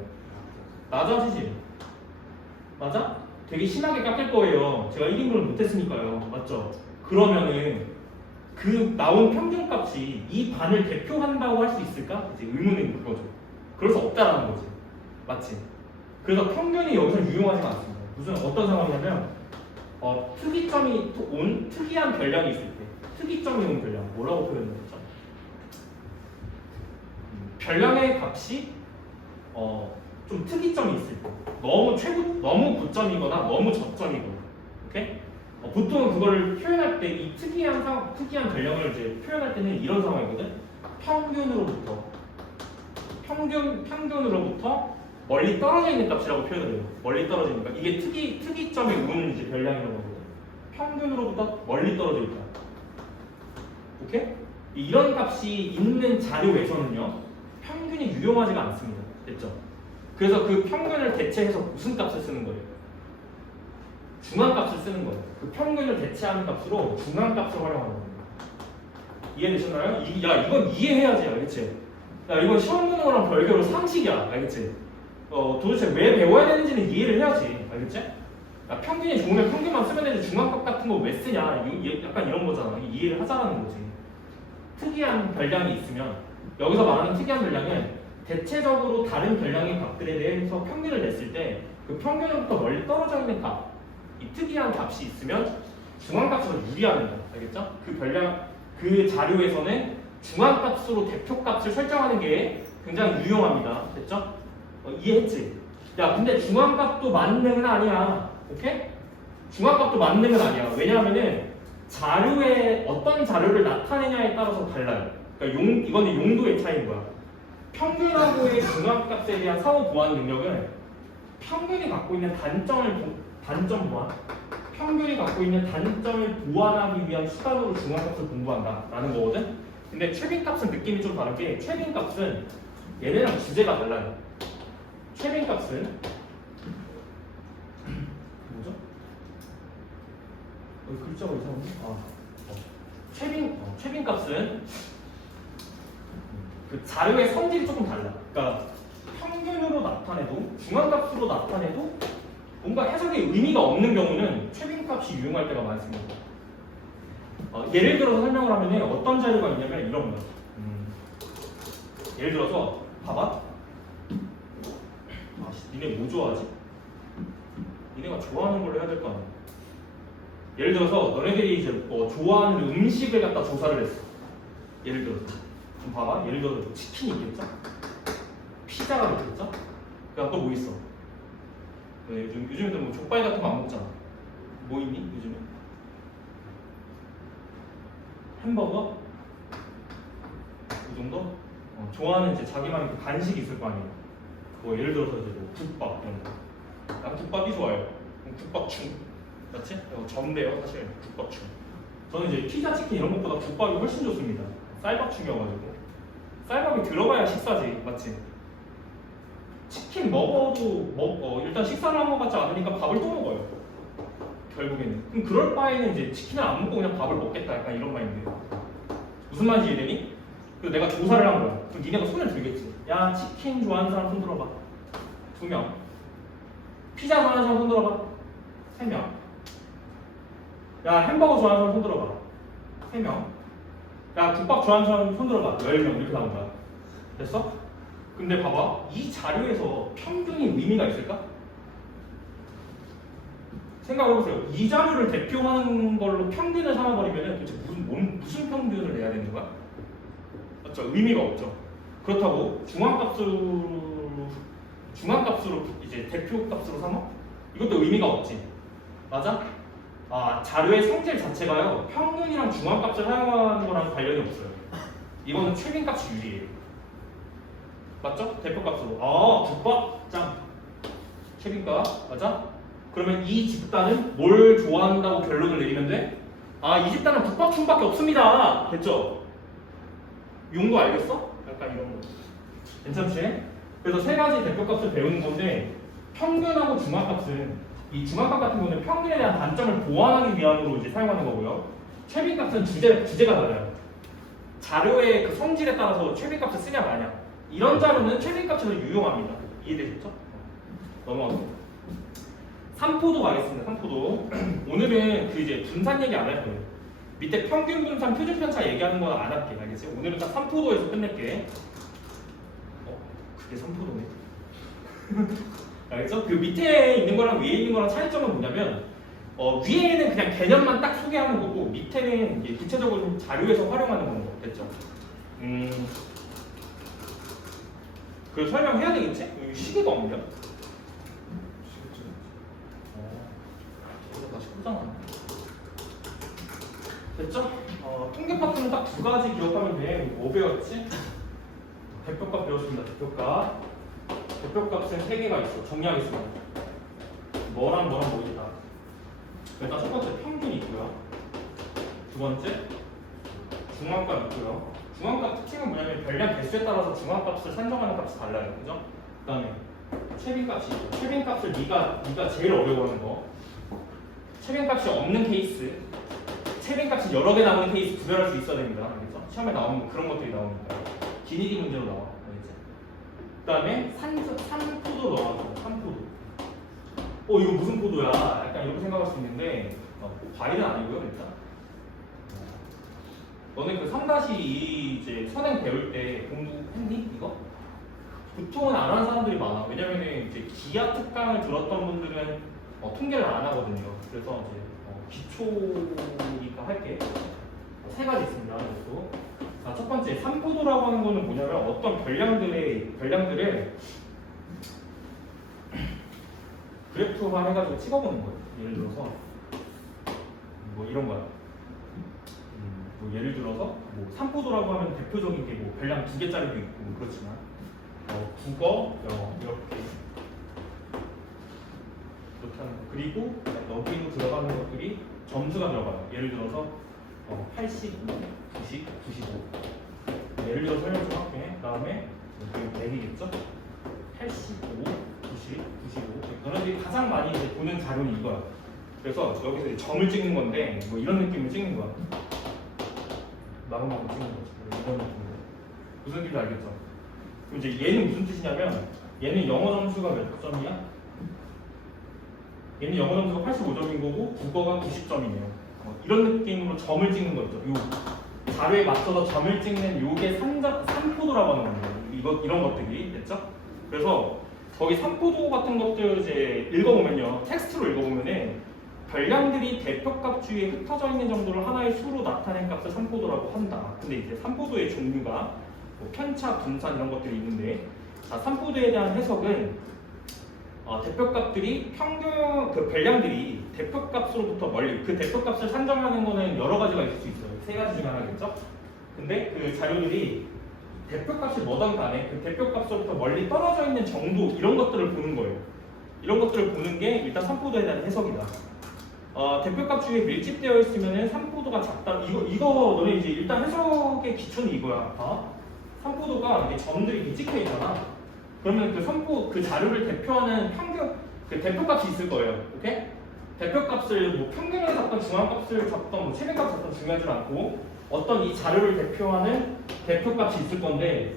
낮아지지? 맞아? 되게 심하게 깎일 거예요. 제가 1인분을 못했으니까요. 맞죠? 그러면은 그 나온 평균값이 이 반을 대표한다고 할 수 있을까? 이제 의문은 그거죠. 그럴 수 없다라는 거지. 맞지? 그래서 평균이 여기서 유용하지가 않습니다. 무슨 어떤 상황이냐면 특이점이 온 특이한 변량이 있을 때 특이점이 온 변량 뭐라고 표현했죠? 변량의 값이 좀 특이점이 있을 때 너무 고점이거나 너무 저점이거나 오케이? 보통은 그걸 표현할 때 이 특이한 변량을 이제 표현할 때는 이런 상황이거든. 평균으로부터 멀리 떨어져 있는 값이라고 표현해요. 멀리 떨어지니까 이게 특이점이 온 이제 변량이라고 하거든. 평균으로부터 멀리 떨어져 있다. 오케이? 이런 값이 있는 자료에서는요 평균이 유용하지가 않습니다. 됐죠? 그래서 그 평균을 대체해서 무슨 값을 쓰는 거예요? 중앙값을 쓰는 거예요. 그 평균을 대체하는 값으로 중앙값을 활용하는 거예요. 이해되셨나요? 야 이건 이해해야지, 알겠지? 야 이건 시험 보는 거랑 별개로 상식이야, 알겠지? 도대체 왜 배워야 되는지는 이해를 해야지, 알겠지? 야, 평균이 좋으면 평균만 쓰면 되지 중앙값 같은 거 왜 쓰냐? 약간 이런 거잖아. 이해를 하자라는 거지. 특이한 변량이 있으면 여기서 말하는 특이한 변량은 대체적으로 다른 변량의 값들에 대해서 평균을 냈을 때 그 평균으로부터 멀리 떨어져 있는 값, 이 특이한 값이 있으면 중앙값으로 유리하는 거, 알겠죠? 그 자료에서는 중앙값으로 대표값을 설정하는 게 굉장히 유용합니다. 됐죠? 이해했지? 야, 근데 중앙값도 만능은 아니야. 오케이? 중앙값도 만능은 아니야. 왜냐하면은 자료에 어떤 자료를 나타내냐에 따라서 달라요. 그러니까 이거는 용도의 차이인 거야. 평균하고의 중앙값에 대한 상호 보완 능력은 평균이 갖고 있는 단점 보완, 평균이 갖고 있는 단점을 보완하기 위한 수단으로 중앙값을 공부한다라는 거거든. 근데 최빈값은 느낌이 좀 다른 게 최빈값은 얘네랑 주제가 달라요. 최빈값은 뭐죠? 여기 글자가 이상한데? 최빈값은 그 자료의 성질이 조금 달라. 그러니까 평균으로 나타내도 중앙값으로 나타내도 뭔가 해석에 의미가 없는 경우는 최빈값이 유용할 때가 많습니다. 예를 들어서 설명을 하면 어떤 자료가 있냐면 이런 거. 예를 들어서 봐봐. 니네 뭐 좋아하지? 니네가 좋아하는 걸로 해야 될 거 아니야. 예를 들어서 너네들이 이제 좋아하는 음식을 갖다 조사를 했어. 예를 들어서 좀 봐봐. 예를 들어서 치킨이 있겠죠? 피자가 있겠죠? 그다음 또 뭐 있어? 네, 요즘에도 뭐 족발 같은 거 안 먹잖아. 뭐 있니 요즘에? 햄버거? 그 정도? 좋아하는 이제 자기만의 그 간식이 있을 거 아니에요. 뭐 예를 들어서 이제 뭐 국밥 이런 거. 난 국밥이 좋아요. 국밥충. 맞지? 전데요 사실 국밥충. 저는 이제 피자, 치킨 이런 것보다 국밥이 훨씬 좋습니다. 쌀밥충이어가지고. 쌀밥이 들어가야 식사지, 맞지? 치킨 먹어도 일단 식사를 한 것 같지 않으니까 밥을 또 먹어요. 결국에는. 그럼 그럴 바에는 이제 치킨을 안 먹고 그냥 밥을 먹겠다, 약간 이런 마인드. 무슨 말인지 이해되니? 그래서 내가 조사를 한 거야. 그럼 니네가 손을 들겠지. 야, 치킨 좋아하는 사람 손 들어봐. 2명. 피자 좋아하는 사람 손 들어봐. 3명. 야, 햄버거 좋아하는 사람 손 들어봐. 3명. 야, 국밥 좋아하는 사람 손 들어봐. 10명. 이렇게 나온 거야. 됐어? 근데 봐봐. 이 자료에서 평균이 의미가 있을까? 생각해보세요. 이 자료를 대표하는 걸로 평균을 삼아버리면 도대체 무슨 평균을 내야 되는 거야? 맞죠? 의미가 없죠. 그렇다고 중앙값으로 이제 대표값으로 삼아? 이것도 의미가 없지. 맞아? 자료의 성질 자체가요. 평균이랑 중앙값을 사용하는 거랑 관련이 없어요. 이거는 최빈값이 유리해요. 맞죠? 대표값으로. 국밥 짱. 최빈값 맞아? 그러면 이 집단은 뭘 좋아한다고 결론을 내리면 돼? 이 집단은 국밥충밖에 없습니다. 됐죠? 용도 알겠어? 약간 이런 거. 괜찮지? 그래서 세 가지 대표값을 배우는 건데 평균하고 중앙값은 이 중앙값 같은 경우는 평균에 대한 단점을 보완하기 위함으로 이제 사용하는 거고요. 최빈값은 주제가 달라요. 자료의 그 성질에 따라서 최빈값을 쓰냐 마냐. 이런 자료는 최빈값으로 유용합니다. 이해되셨죠? 넘어가겠습니다. 3포도 가겠습니다. 3포도. 오늘은 그 이제 분산 얘기 안 할 거예요. 밑에 평균 분산, 표준 편차 얘기하는 건 안 할게. 알겠어요? 오늘은 딱 3포도에서 끝낼게. 그게 3포도네. 알겠죠? 그 밑에 있는 거랑 위에 있는 거랑 차이점은 뭐냐면 위에는 그냥 개념만 딱 소개하는 거고 밑에는 이제 구체적으로 좀 자료에서 활용하는 거 됐죠? 그 설명해야 되겠지? 여기 시계가 없냐? 다시 끄잖아. 됐죠? 통계 파트는 딱 두 가지 기억하면 돼. 뭐 배웠지? 대표값 배웠습니다. 대표값. 대표값은 세 개가 있어. 정리하겠습니다. 뭐랑 뭐랑 뭐 있다. 일단 첫 번째 평균이 있고요. 두 번째 중앙값 있고요. 중앙값 특징은 뭐냐면 별량 개수에 따라서 중앙값을 산정하는 값이 달라요. 그죠? 그 다음에 최빈값이 있고 최빈값을 네가 제일 어려워하는 거. 최빈값이 없는 케이스, 최빈값이 여러 개 나오는 케이스 구별할 수 있어야 됩니다. 알겠죠? 시험에 나오는 그런 것들이 나오니까 기니디 문제로 나와. 알겠죠? 그 다음에 3포도 넣어가지고 3포도. 이거 무슨 포도야? 약간 이렇게 생각할 수 있는데 과일은 아니고요, 일단. 너네 그 3-2 이제 선행 배울 때 공부했니? 이거? 보통은 안 하는 사람들이 많아. 왜냐면은 이제 기하 특강을 들었던 분들은 통계를 안 하거든요. 그래서 이제 기초니까 할게. 세 가지 있습니다. 이것도. 자, 첫 번째 3포도라고 하는 거는 뭐냐면 어떤 별량들을 그래프화 해가지고 찍어보는 거예요. 예를 들어서 뭐 이런 거야. 뭐 예를 들어서 뭐 3포도라고 하면 대표적인 게 뭐 별량 2개짜리도 있고 뭐 그렇지만 국어, 영어 이렇게 하는 거. 그리고 여기로 들어가는 것들이 점수가 들어가요. 예를 들어서 85, 90, 95. 예를 들어 설명 좀 할게. 그다음에 여기 100이겠죠? 85, 90, 95. 너네들이 가장 많이 이제 보는 자료는 이거야. 그래서 여기서 이제 점을 찍는 건데 뭐 이런 느낌을 찍는 거야. 마구마구 찍는 거지. 이런 느낌으로. 무슨 뜻인지 알겠죠? 그럼 이제 얘는 무슨 뜻이냐면 얘는 영어 점수가 몇 점이야? 얘는 영어 점수가 85점인 거고 국어가 90점이네요. 이런 느낌으로 점을 찍는 거 있죠. 요 자료에 맞춰서 점을 찍는 요게 3포도라고 하는 겁니다. 이런 것들이 됐죠? 그래서 거기 3포도 같은 것들 이제 읽어보면요. 텍스트로 읽어보면은 별량들이 대표값 주위에 흩어져 있는 정도를 하나의 수로 나타낸 값을 3포도라고 한다. 근데 이제 3포도의 종류가 뭐 편차, 분산 이런 것들이 있는데 자, 3포도에 대한 해석은 대표값들이 평균 그 별량들이 대표값으로부터 멀리 그 대표값을 산정하는 거는 여러 가지가 있을 수 있어요. 세 가지 중에 하나겠죠? 근데 그 자료들이 대표값이 뭐든 간에 그 대표값으로부터 멀리 떨어져 있는 정도 이런 것들을 보는 거예요. 이런 것들을 보는 게 일단 3포도에 대한 해석이다. 대표값 주위에 밀집되어 있으면은 3포도가 작다. 이거 너네 이제 일단 해석의 기초는 이거야. 3포도가 점들이 이렇게 찍혀 있잖아. 그러면 그 자료를 대표하는 평균 그 대표값이 있을 거예요. 오케이? 대표값을 뭐 평균을 잡던 중앙값을 잡던 뭐 최빈값을 잡던 중요하지 않고 어떤 이 자료를 대표하는 대표값이 있을 건데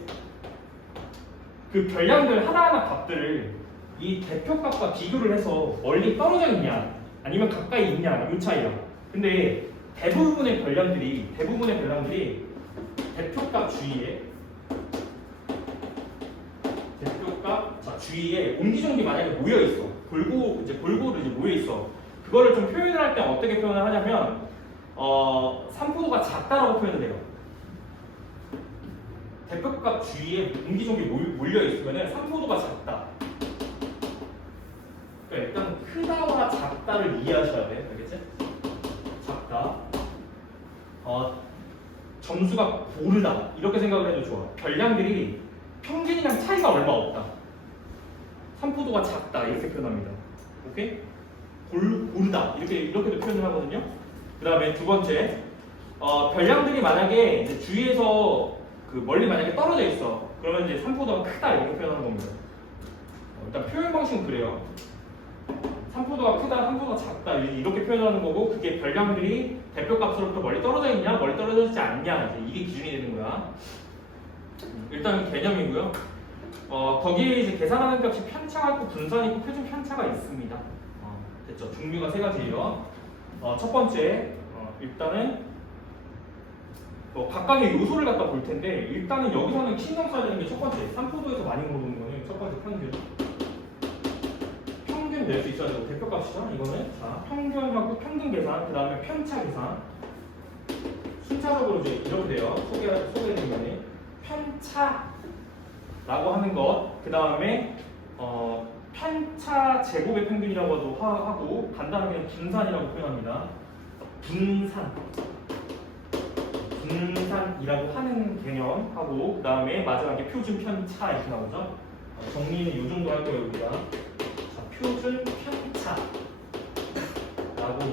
그 별량들 하나하나 값들을 이 대표값과 비교를 해서 멀리 떨어져 있냐 아니면 가까이 있냐 이 차이야. 근데 대부분의 별량들이 대표값 주위에 주위에 옹기종기 만약에 모여 있어. 골고루 이제 모여 있어. 그거를 좀 표현을 할 때 어떻게 표현을 하냐면 3포도가 작다라고 표현을 해요. 대표값 주위에 옹기종기 몰려 있으면은 3포도가 작다. 그러니까 일단 크다와 작다를 이해하셔야 돼. 알겠지? 작다. 점수가 고르다. 이렇게 생각을 해도 좋아. 별량들이 평균이랑 차이가 얼마 없다. 3포도가 작다. 이렇게 표현합니다. 오케이? 고르다. 이렇게도 표현을 하거든요. 그 다음에 두 번째, 별량들이 만약에 이제 주위에서 그 멀리 만약에 떨어져 있어. 그러면 이제 산포도가 크다 이렇게 표현하는 겁니다. 일단 표현 방식은 그래요. 산포도가 크다, 산포도가 작다 이렇게 표현하는 거고 그게 별량들이 대표값으로부터 멀리 떨어져 있냐, 멀리 떨어져 있지 않냐 이게 기준이 되는 거야. 일단 개념이고요. 거기에 이제 계산하는 값이 편차가 있고 분산이 있고 표준 편차가 있습니다. 됐죠? 종류가 세 가지예요. 첫 번째, 일단은 각각의 요소를 갖다 볼 텐데 일단은 여기서는 신경 써야 되는 게 첫 번째, 산포도에서 많이 물어보는 거는 첫 번째 평균. 평균 낼 수 있어야 되고 대표값이죠. 이거는 자 평균하고 평균 계산, 그 다음에 편차 계산. 순차적으로 이제 이렇게 돼요. 소개되는 거는 편차라고 하는 것, 그 다음에 편차 제곱의 평균이라고도 하고 간단하게 분산이라고 표현합니다. 분산이라고 하는 개념하고 그 다음에 마지막에 표준 편차 이렇게 나오죠. 정리는 이 정도 할 거예요 우리가. 자, 표준 편차라고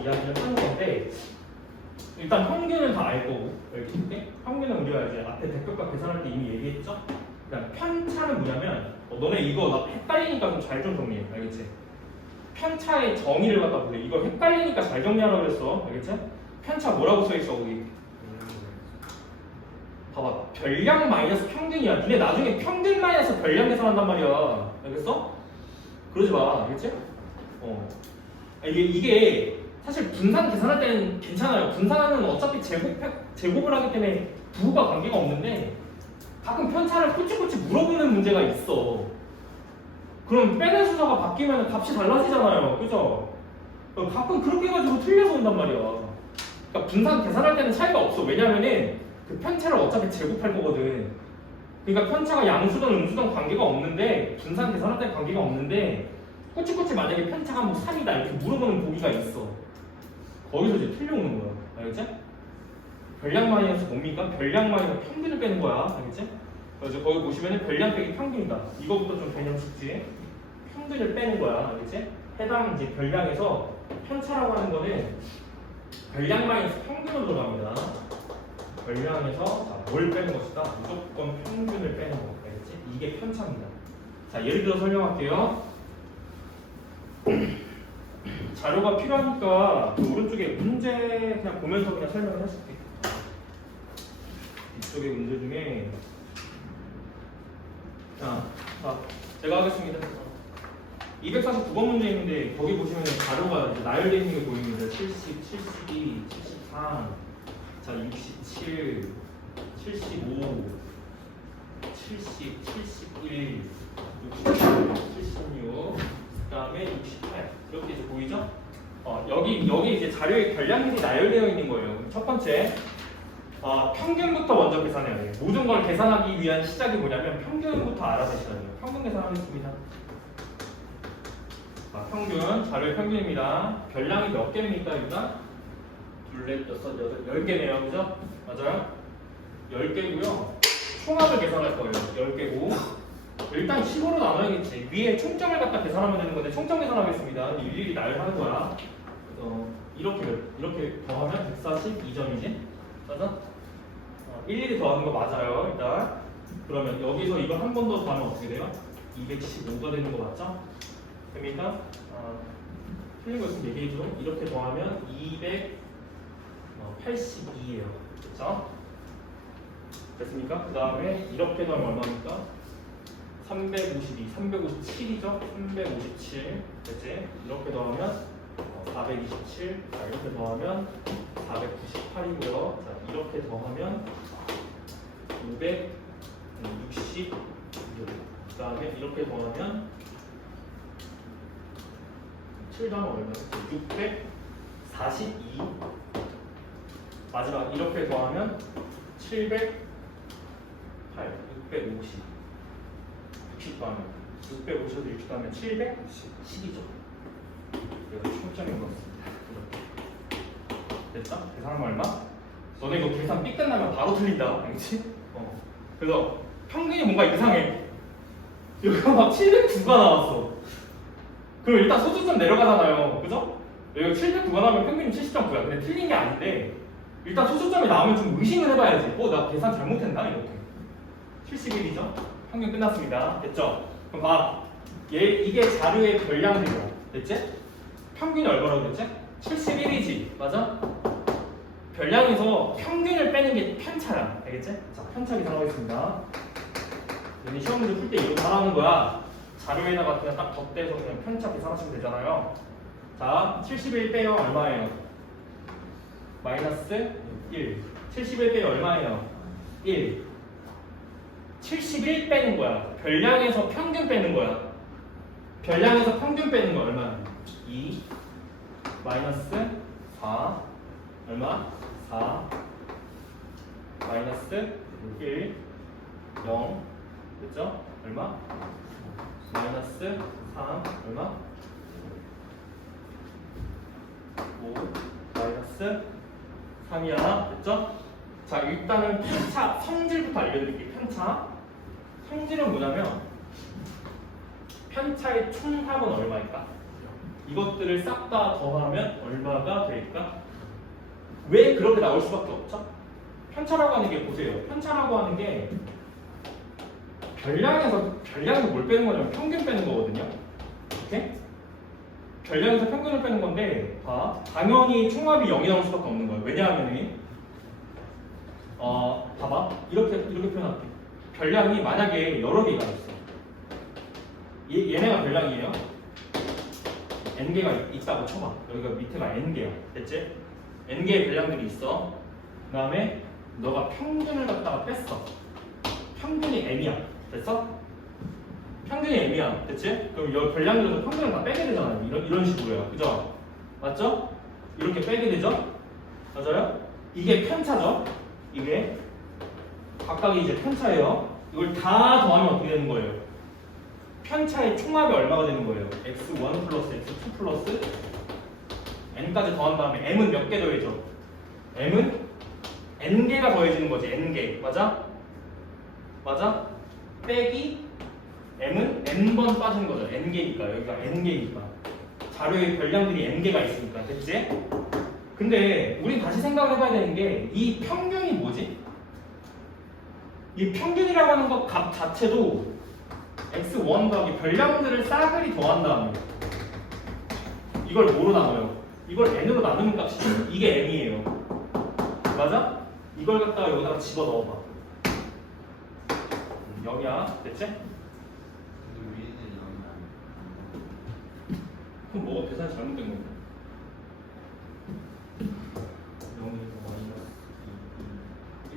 이야기를 하는 건데 일단 평균은 다 알 거고 평균은 우리가 이제 앞에 대표값 계산할 때 이미 얘기했죠. 그러니까 편차는 뭐냐면 너네 이거 나 헷갈리니까 좀 잘 좀 정리해. 알겠지? 편차의 정의를 갖다 보세요. 이거 헷갈리니까 잘 정리하라고 그랬어. 알겠지? 편차 뭐라고 써있어 거기? 봐봐. 별량 마이너스 평균이야. 니네 나중에 평균 마이너스 별량 계산한단 말이야. 알겠어? 그러지 마. 알겠지? 이게 사실 분산 계산할 때는 괜찮아요. 분산은 어차피 제곱을 하기 때문에 부호가 관계가 없는데 가끔 편차를 꼬치꼬치 물어보는 문제가 있어. 그럼 빼는 순서가 바뀌면 값이 달라지잖아요. 그죠? 가끔 그렇게 해가지고 틀려서 온단 말이야. 그러니까 분산 계산할 때는 차이가 없어. 왜냐면은 그 편차를 어차피 제곱할 거거든. 그러니까 편차가 양수든 음수든 관계가 없는데 분산 계산할 때는 관계가 없는데 꼬치꼬치 만약에 편차가 뭐 3이다 이렇게 물어보는 보기가 있어. 거기서 이제 틀려오는 거야. 알겠지? 별량 마이너스 뭡니까? 별량 마이너스 평균을 빼는 거야. 알겠지? 그래서 거기 보시면은 별량 빼기 평균이다. 이거부터 좀 개념 쉽지? 평균을 빼는 거야. 알겠지? 해당 이제 별량에서 편차라고 하는 거는 별량 마이너스 평균으로 들어갑니다. 별량에서 뭘 빼는 것이다? 무조건 평균을 빼는 거. 알겠지? 이게 편차입니다. 자, 예를 들어 설명할게요. 자료가 필요하니까 그 오른쪽에 문제 그냥 보면서 그냥 설명을 해줄게. 이쪽에 문제 중에 자, 제가 하겠습니다. 249번 문제 있는데 거기 보시면 자료가 이제 나열되어 있는 게 보입니다. 70, 72, 73, 자 67, 75, 70, 71, 67, 76, 그 다음에 68 이렇게 이제 보이죠? 여기 이제 자료에 별량들이 나열되어 있는 거예요. 첫 번째, 평균부터 먼저 계산해야 돼요. 모든 걸 계산하기 위한 시작이 뭐냐면 평균부터 알아내셔야 돼요. 평균 계산하겠습니다. 평균, 자료의 평균입니다. 별량이 몇 개입니까? 일단 둘, 넷, 여섯, 여덟, 10개네요. 그죠? 맞아요? 10개고요. 총합을 계산할 거예요. 10개고. 일단 15로 나눠야겠지. 위에 총점을 갖다 계산하면 되는 건데 총점 계산하겠습니다. 일일이 나열하는 거야. 이렇게 더하면 142점이지. 맞아? 일일이 더하는 거 맞아요. 일단 그러면 여기서 이걸 한 번 더 더하면 어떻게 돼요? 215가 되는 거 맞죠? 됩니까? 틀린 거 있으면 얘기해줘. 이렇게 더하면 282예요. 그쵸? 됐습니까? 그 다음에 이렇게 더하면 얼마입니까? 352, 357이죠? 357 됐지? 이렇게 더하면 427, 자 이렇게 더하면 498이고요. 자 이렇게 더하면 566, 그 다음에 이렇게 더하면 7 더하면 얼마예요? 642, 마지막 이렇게 더하면 708, 650 60 더하면 650에서 60 더하면 710이죠. 그래서 총점인 것 같습니다. 됐죠? 계산하면 얼마? 너네 이거 계산 삐 끝나면 바로 틀린다. 알겠지? 그래서 평균이 뭔가 이상해. 여기가 막 709가 나왔어. 그럼 일단 소수점 내려가잖아요. 그죠? 여기 709가 나오면 평균이 70.9야. 근데 틀린 게 아닌데 일단 소수점이 나오면 좀 의심을 해봐야지. 나 계산 잘못했나? 이렇게 71이죠? 평균 끝났습니다. 됐죠? 그럼 봐. 이게 자료의 별량들이야. 됐지? 평균이 얼마라고 그랬지? 71이지. 맞아? 별량에서 평균을 빼는 게 편차야. 알겠지? 자, 편차 계산하겠습니다. 여기 시험 문제 풀 때 이거 다 나오는 거야. 자료에다가 그냥 딱 덧대서 그냥 편차 계산하시면 되잖아요. 자, 71 빼요 얼마예요? 마이너스 1. 71 빼요 얼마예요? 1. 71 빼는 거야. 별량에서 평균 빼는 거야. 별량에서 평균 빼는 거 얼마야? 2 마이너스 4 얼마? 4 마이너스 1 0 됐죠? 얼마? 마이너스 3 얼마? 5 마이너스 3이야. 됐죠? 자, 일단은 편차 성질부터 알려드릴게요. 편차 성질은 뭐냐면 편차의 총합은 얼마일까? 이것들을 싹 다 더하면 얼마가 될까? 왜 그렇게 나올 수밖에 없죠? 편차라고 하는 게 보세요. 편차라고 하는 게 별량에서 뭘 빼는 거냐면 평균 빼는 거거든요. 오케이? 별량에서 평균을 빼는 건데 당연히 총합이 0이 나올 수밖에 없는 거예요. 왜냐하면 봐봐. 이렇게 표현할게. 별량이 만약에 여러 개가 있어. 얘네가 별량이에요. n개가 있다고 쳐봐. 여기가 밑에가 n개야. 됐지? n개의 별량들이 있어. 그 다음에 너가 평균을 갖다가 뺐어. 평균이 m이야. 됐어? 평균이 m이야. 됐지? 그럼 여기 별량들에서 평균을 다 빼게 되잖아요. 이런 식으로요. 그죠? 맞죠? 이렇게 빼게 되죠? 맞아요? 이게 편차죠? 이게 각각이 이제 편차예요. 이걸 다 더하면 어떻게 되는 거예요? 편차의 총합이 얼마가 되는 거예요? x1 플러스 x2 플러스 n까지 더한 다음에 m은 몇 개 더해져? m은 n개가 더해지는 거지. n개. 맞아? 맞아? 빼기 m은 n번 빠지는 거죠. n개니까. 여기가 n개니까. 자료의 별량들이 n개가 있으니까. 됐지? 근데 우리 다시 생각을 해봐야 되는 게 이 평균이 뭐지? 이 평균이라고 하는 것 값 자체도 x1 더하기 별량들을 싸그리 더한 다음에 이걸 뭐로 나눠요? 이걸 n으로 나누는 값이죠. 이게 n이에요. 맞아? 이걸 갖다가 여기다가 집어 넣어봐. 0이야. 됐지? 근데 위에는 0이 아니야. 그럼 뭐가 계산이 잘못된 거야? 0에서 마이너스 2, 1,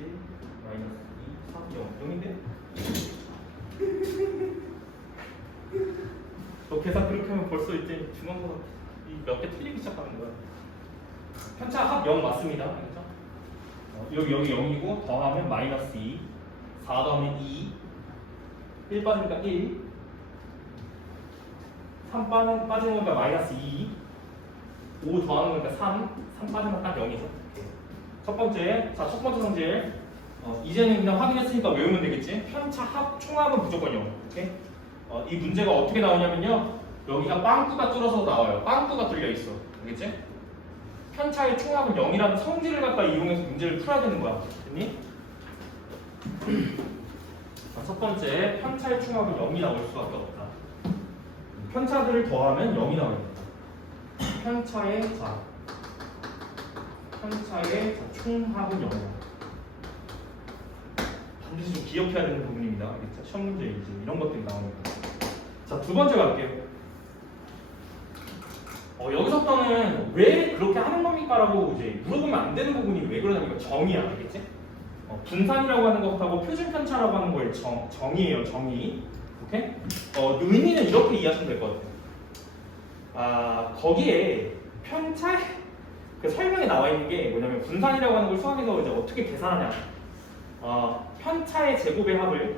마이너스 2, 3, 0. 0인데? 너 계산 그렇게 하면 벌써 이제 중간고사 몇 개 틀리기 시작하는 거야. 편차 합 0 맞습니다. 그렇죠? 여기 0이고 더하면 마이너스 2, 4 더하면 2, 1 빠지니까 1, 3 빠지는 거니까 마이너스 2, 5 더하는 거니까 3 빠지면 딱 0이죠. 첫 번째 성질. 이제는 그냥 확인했으니까 외우면 되겠지. 편차 합 총합은 무조건 0. 오케이? 이 문제가 어떻게 나오냐면요. 여기가 빵꾸가 뚫어서 나와요. 빵꾸가 뚫려 있어. 알겠지? 편차의 총합은 0이라는 성질을 갖다 이용해서 문제를 풀어야 되는 거야. 됐니? 자, 첫 번째, 편차의 총합은 0이 나올 수밖에 없다. 편차들을 더하면 0이 나옵니다. 편차의 총합은 0이다. 반드시 좀 기억해야 되는 부분입니다. 알겠죠? 시험 문제 이제 이런 것들이 나옵니다. 자, 두 번째 갈게요. 여기서부터는 왜 그렇게 하는 겁니까라고 이제 물어보면 안 되는 부분이 왜 그러냐면 정의야. 알겠지? 분산이라고 하는 것하고 표준 편차라고 하는 거의 정의예요. 정의. 오케이? 의미는 이렇게 이해하시면 될 것 같아요. 거기에 편차 그 설명에 나와 있는 게 뭐냐면 분산이라고 하는 걸 수학에서 이제 어떻게 계산하냐. 편차의 제곱의 합을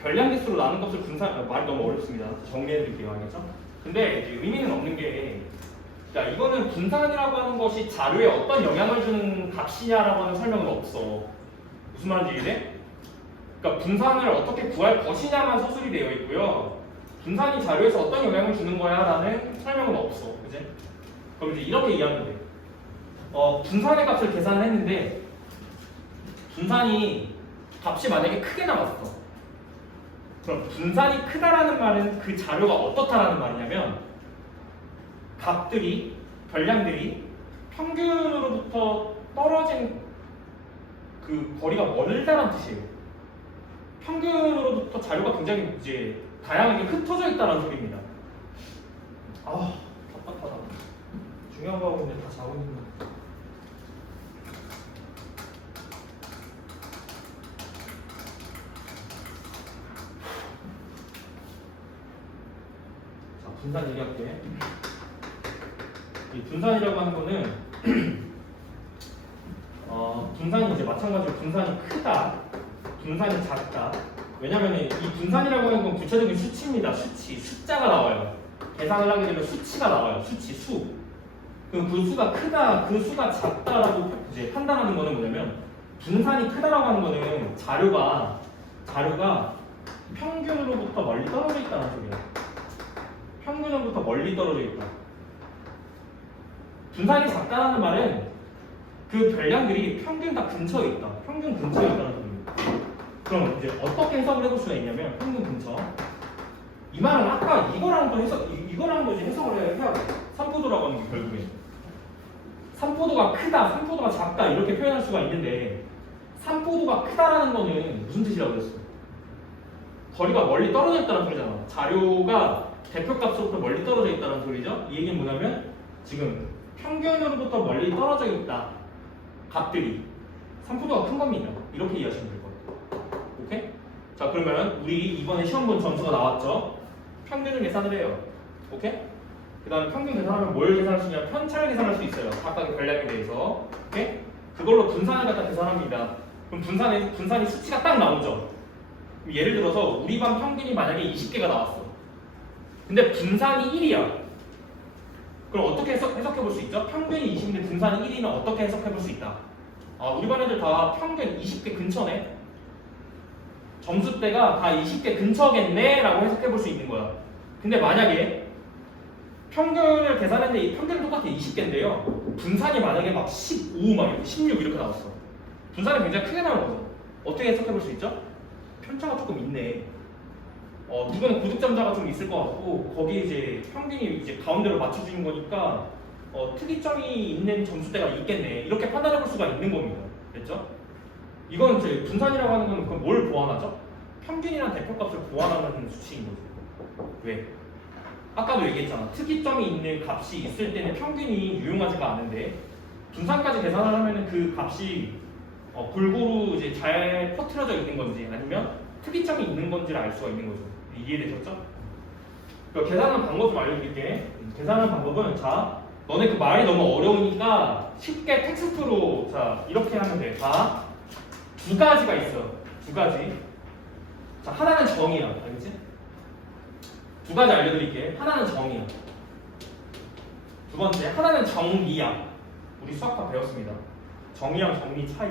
별량 개수로 나눈 값을 말이 너무 어렵습니다. 정리해 드릴게요. 알겠죠? 근데 이제 의미는 없는 게 이거는 분산이라고 하는 것이 자료에 어떤 영향을 주는 값이냐라고 하는 설명은 없어. 무슨 말인지 이해돼? 그러니까 분산을 어떻게 구할 것이냐만 서술이 되어 있고요. 분산이 자료에서 어떤 영향을 주는 거야 라는 설명은 없어. 그치? 그럼 이제 이렇게 이해하면 돼. 분산의 값을 계산을 했는데 분산이 값이 만약에 크게 나왔어. 그럼 분산이 크다라는 말은 그 자료가 어떻다라는 말이냐면 값들이 별량들이 평균으로부터 떨어진 그 거리가 멀다는 뜻이에요. 평균으로부터 자료가 굉장히 이제 다양하게 흩어져 있다는 소리입니다. 아 답답하다. 중요한 거 하고 있는데 다 자고 있는 거. 자 분산 얘기할게. 이 분산이라고 하는 거는 분산이 이제 마찬가지로 분산이 크다, 분산이 작다. 왜냐면 이 분산이라고 하는 건 구체적인 수치입니다. 숫자가 나와요. 계산을 하게 되면 수치가 나와요. 수. 그럼 그 수가 크다, 그 수가 작다라고 이제 판단하는 거는 뭐냐면 분산이 크다라고 하는 거는 자료가 평균으로부터 멀리 떨어져 있다는 소리예요. 평균으로부터 멀리 떨어져 있다. 분산이 작다는 말은 그 별량들이 평균 다 근처에 있다. 평균 근처에 있다는 소리입니다. 그럼 이제 어떻게 해석을 해볼 수가 있냐면 평균 근처. 이 말은 아까 이거랑 또 이제 해석을 해야 돼. 삼포도라고 하는 게 결국에 삼포도가 크다, 삼포도가 작다 이렇게 표현할 수가 있는데 삼포도가 크다라는 거는 무슨 뜻이라고 그랬어? 거리가 멀리 떨어져 있다는 소리잖아. 자료가 대표값으로부터 멀리 떨어져 있다는 소리죠. 이 얘기는 뭐냐면 지금 평균으로부터 멀리 떨어져 있다. 값들이 삼포도가 큰 겁니다. 이렇게 이해하시면 될 것 같아요. 오케이? 자 그러면 우리 이번에 시험 본 점수가 나왔죠? 평균을 계산을 해요. 오케이? 그 다음에 평균 계산하면 뭘 계산할 수 있냐면 편차를 계산할 수 있어요. 각각의 별량에 대해서. 오케이? 그걸로 분산을 갖다 계산합니다. 그럼 분산이 수치가 딱 나오죠? 예를 들어서 우리 반 평균이 만약에 20개가 나왔어. 근데 분산이 1이야. 그럼 어떻게 해석해 볼 수 있죠? 평균이 20인데 분산이 1이면 어떻게 해석해 볼 수 있다? 우리 반 애들 다 평균 20개 근처네? 점수대가 다 20개 근처겠네? 라고 해석해 볼 수 있는 거야. 근데 만약에 평균을 계산했는데 이 평균은 똑같아 20개인데요. 분산이 만약에 막 15, 막 이렇게 16 이렇게 나왔어. 분산이 굉장히 크게 나오는 거죠. 어떻게 해석해 볼 수 있죠? 편차가 조금 있네. 이거는 고득점자가 좀 있을 것 같고 거기 이제 평균이 이제 가운데로 맞춰주는 거니까 특이점이 있는 점수대가 있겠네 이렇게 판단해 볼 수가 있는 겁니다. 됐죠? 이건 이제 분산이라고 하는 건 그럼 뭘 보완하죠? 평균이란 대표값을 보완하는 수치인 거죠. 왜? 아까도 얘기했잖아. 특이점이 있는 값이 있을 때는 평균이 유용하지가 않은데 분산까지 계산을 하면은 그 값이 골고루 이제 잘 퍼트려져 있는 건지 아니면 특이점이 있는 건지를 알 수가 있는 거죠. 이해되셨죠? 계산하는 방법 좀 알려드릴게. 계산하는 방법은 자, 너네 그 말이 너무 어려우니까 쉽게 텍스트로 자 이렇게 하면 돼. 자, 두 가지가 있어. 두 가지. 자, 하나는 정이야. 알겠지? 두 가지 알려드릴게. 하나는 정이야. 두 번째, 하나는 정리야. 우리 수학과 배웠습니다. 정의랑 정리 차이.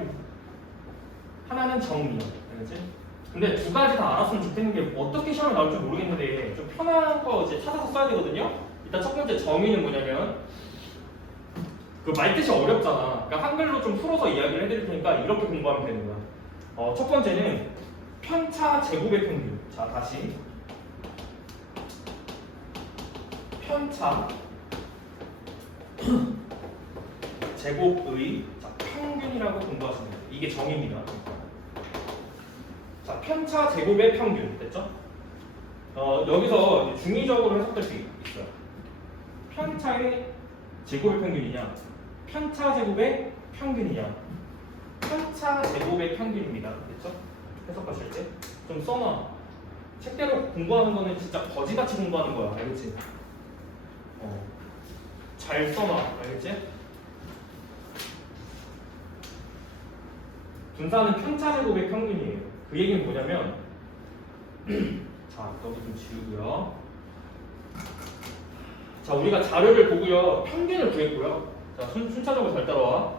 하나는 정리야. 알겠지? 근데 두 가지 다 알았으면 좋겠는 게 어떻게 시험에 나올지 모르겠는데 좀 편한 거 이제 찾아서 써야 되거든요. 일단 첫 번째 정의는 뭐냐면 그 말뜻이 어렵잖아. 그러니까 한글로 좀 풀어서 이야기를 해드릴 테니까 이렇게 공부하면 되는 거야. 첫 번째는 편차 제곱의 평균. 자 다시 편차 제곱의 평균이라고 공부하시면 돼요. 이게 정의입니다. 자, 편차 제곱의 평균 됐죠? 여기서 중의적으로 해석될 수 있어요. 편차의 제곱의 평균이냐, 편차 제곱의 평균이냐. 편차 제곱의 평균입니다. 됐죠? 해석하실 때 좀 써놔. 책대로 공부하는 거는 진짜 거지같이 공부하는 거야. 알겠지? 잘 써놔. 알겠지? 분산은 편차 제곱의 평균이에요. 그 얘기는 뭐냐면 자, 여기 좀 지우고요. 자, 우리가 자료를 보고요. 평균을 구했고요. 자, 순차적으로 잘 따라와.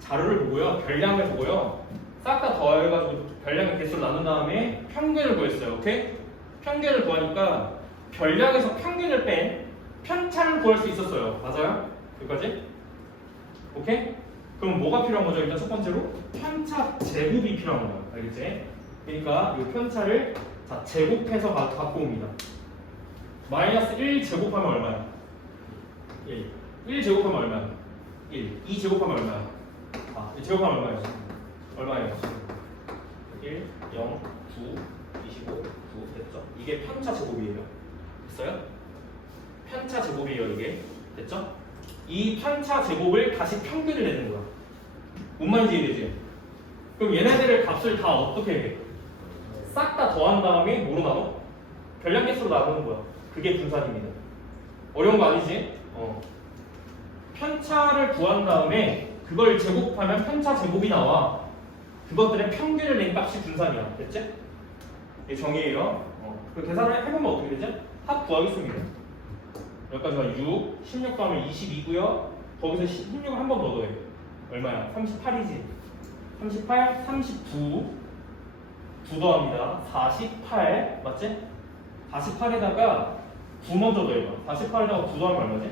자료를 보고요. 별량을 보고요. 싹 다 더해가지고 별량의 개수를 나눈 다음에 평균을 구했어요. 오케이? 평균을 구하니까 별량에서 평균을 뺀 편차를 구할 수 있었어요. 맞아요? 여기까지? 오케이? 그럼 뭐가 필요한 거죠? 일단 첫 번째로 편차 제곱이 필요한 거예요. 알겠지? 그러니까 이 편차를 자, 제곱해서 갖고 옵니다. 마이너스 1 제곱하면 얼마야? 1. 1 제곱하면 얼마야? 1. 2 제곱하면 얼마야? 1 제곱하면 얼마야? 얼마예요? 1, 0, 9, 25, 9 됐죠? 이게 편차 제곱이에요. 됐어요? 편차 제곱이에요, 이게. 됐죠? 이 편차 제곱을 다시 평균을 내는 거야. 뭔 말인지 이해되지? 그럼 얘네들의 값을 다 어떻게 해? 싹 다 더한 다음에 뭐로 나눠? 별량개수로 나누는 거야. 그게 분산입니다. 어려운 거 아니지? 편차를 구한 다음에 그걸 제곱하면 편차 제곱이 나와. 그것들의 평균을 낸 값이 분산이야. 됐지? 이게 정의예요. 그 계산을 해보면 어떻게 되지? 합 구하겠습니다. 여기까지가 6, 16 더하면 22고요. 거기서 16을 한 번 더 더해. 얼마야? 38이지. 38, 39, 9 더합니다. 48, 맞지? 48에다가 9 먼저 더해봐. 48에다가 9 더하면 얼마지?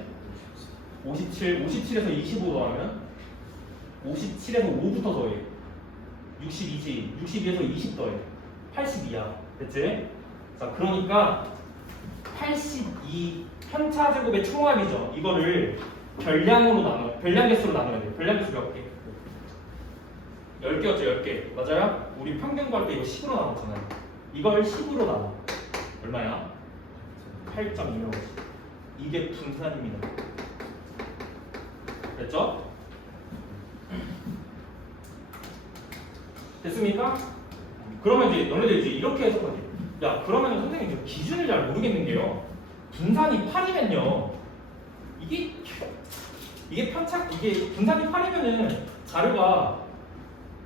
57, 57에서 25 더하면 57에서 5부터 더해. 62지. 62에서 20 더해. 82야. 됐지? 자, 그러니까 82 편차 제곱의 총합이죠. 이거를 별량으로 나눠, 별량 개수로 나눠야 돼요. 별량 개수 몇 개? 10개였죠, 10개. 맞아요? 우리 평균 구할 때 이거 10으로 나눴잖아요. 이걸 10으로 나눠. 얼마야? 8.2면 이게 분산입니다. 됐죠? 됐습니까? 그러면 이제 너네들 이제 이렇게 해석하지. 야, 그러면 선생님 저 기준을 잘 모르겠는 게요. 분산이 8이면요. 이게 분산이 8이면은 자료가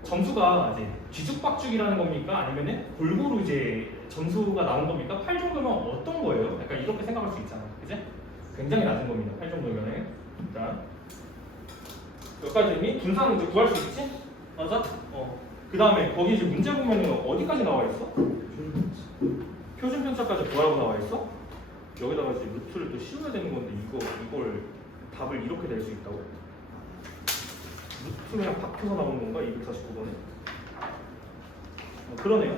점수가 이제 뒤죽박죽이라는 겁니까? 아니면은 골고루 이제 점수가 나온 겁니까? 8 정도면 어떤 거예요? 약간 이렇게 생각할 수 있잖아. 그지? 굉장히 낮은 겁니다. 8 정도면은. 일단 여기까지 됐니? 분산은 이제 구할 수 있지? 맞아? 그 다음에 거기 이제 문제 보면은 어디까지 나와 있어? 표준 편차까지 구하라고 나와 있어? 여기다가 이제 루트를 또 씌워야 되는 건데 이걸 답을 이렇게 낼 수 있다고? 루트 그냥 박혀서 나오는 건가? 249번에? 그러네요.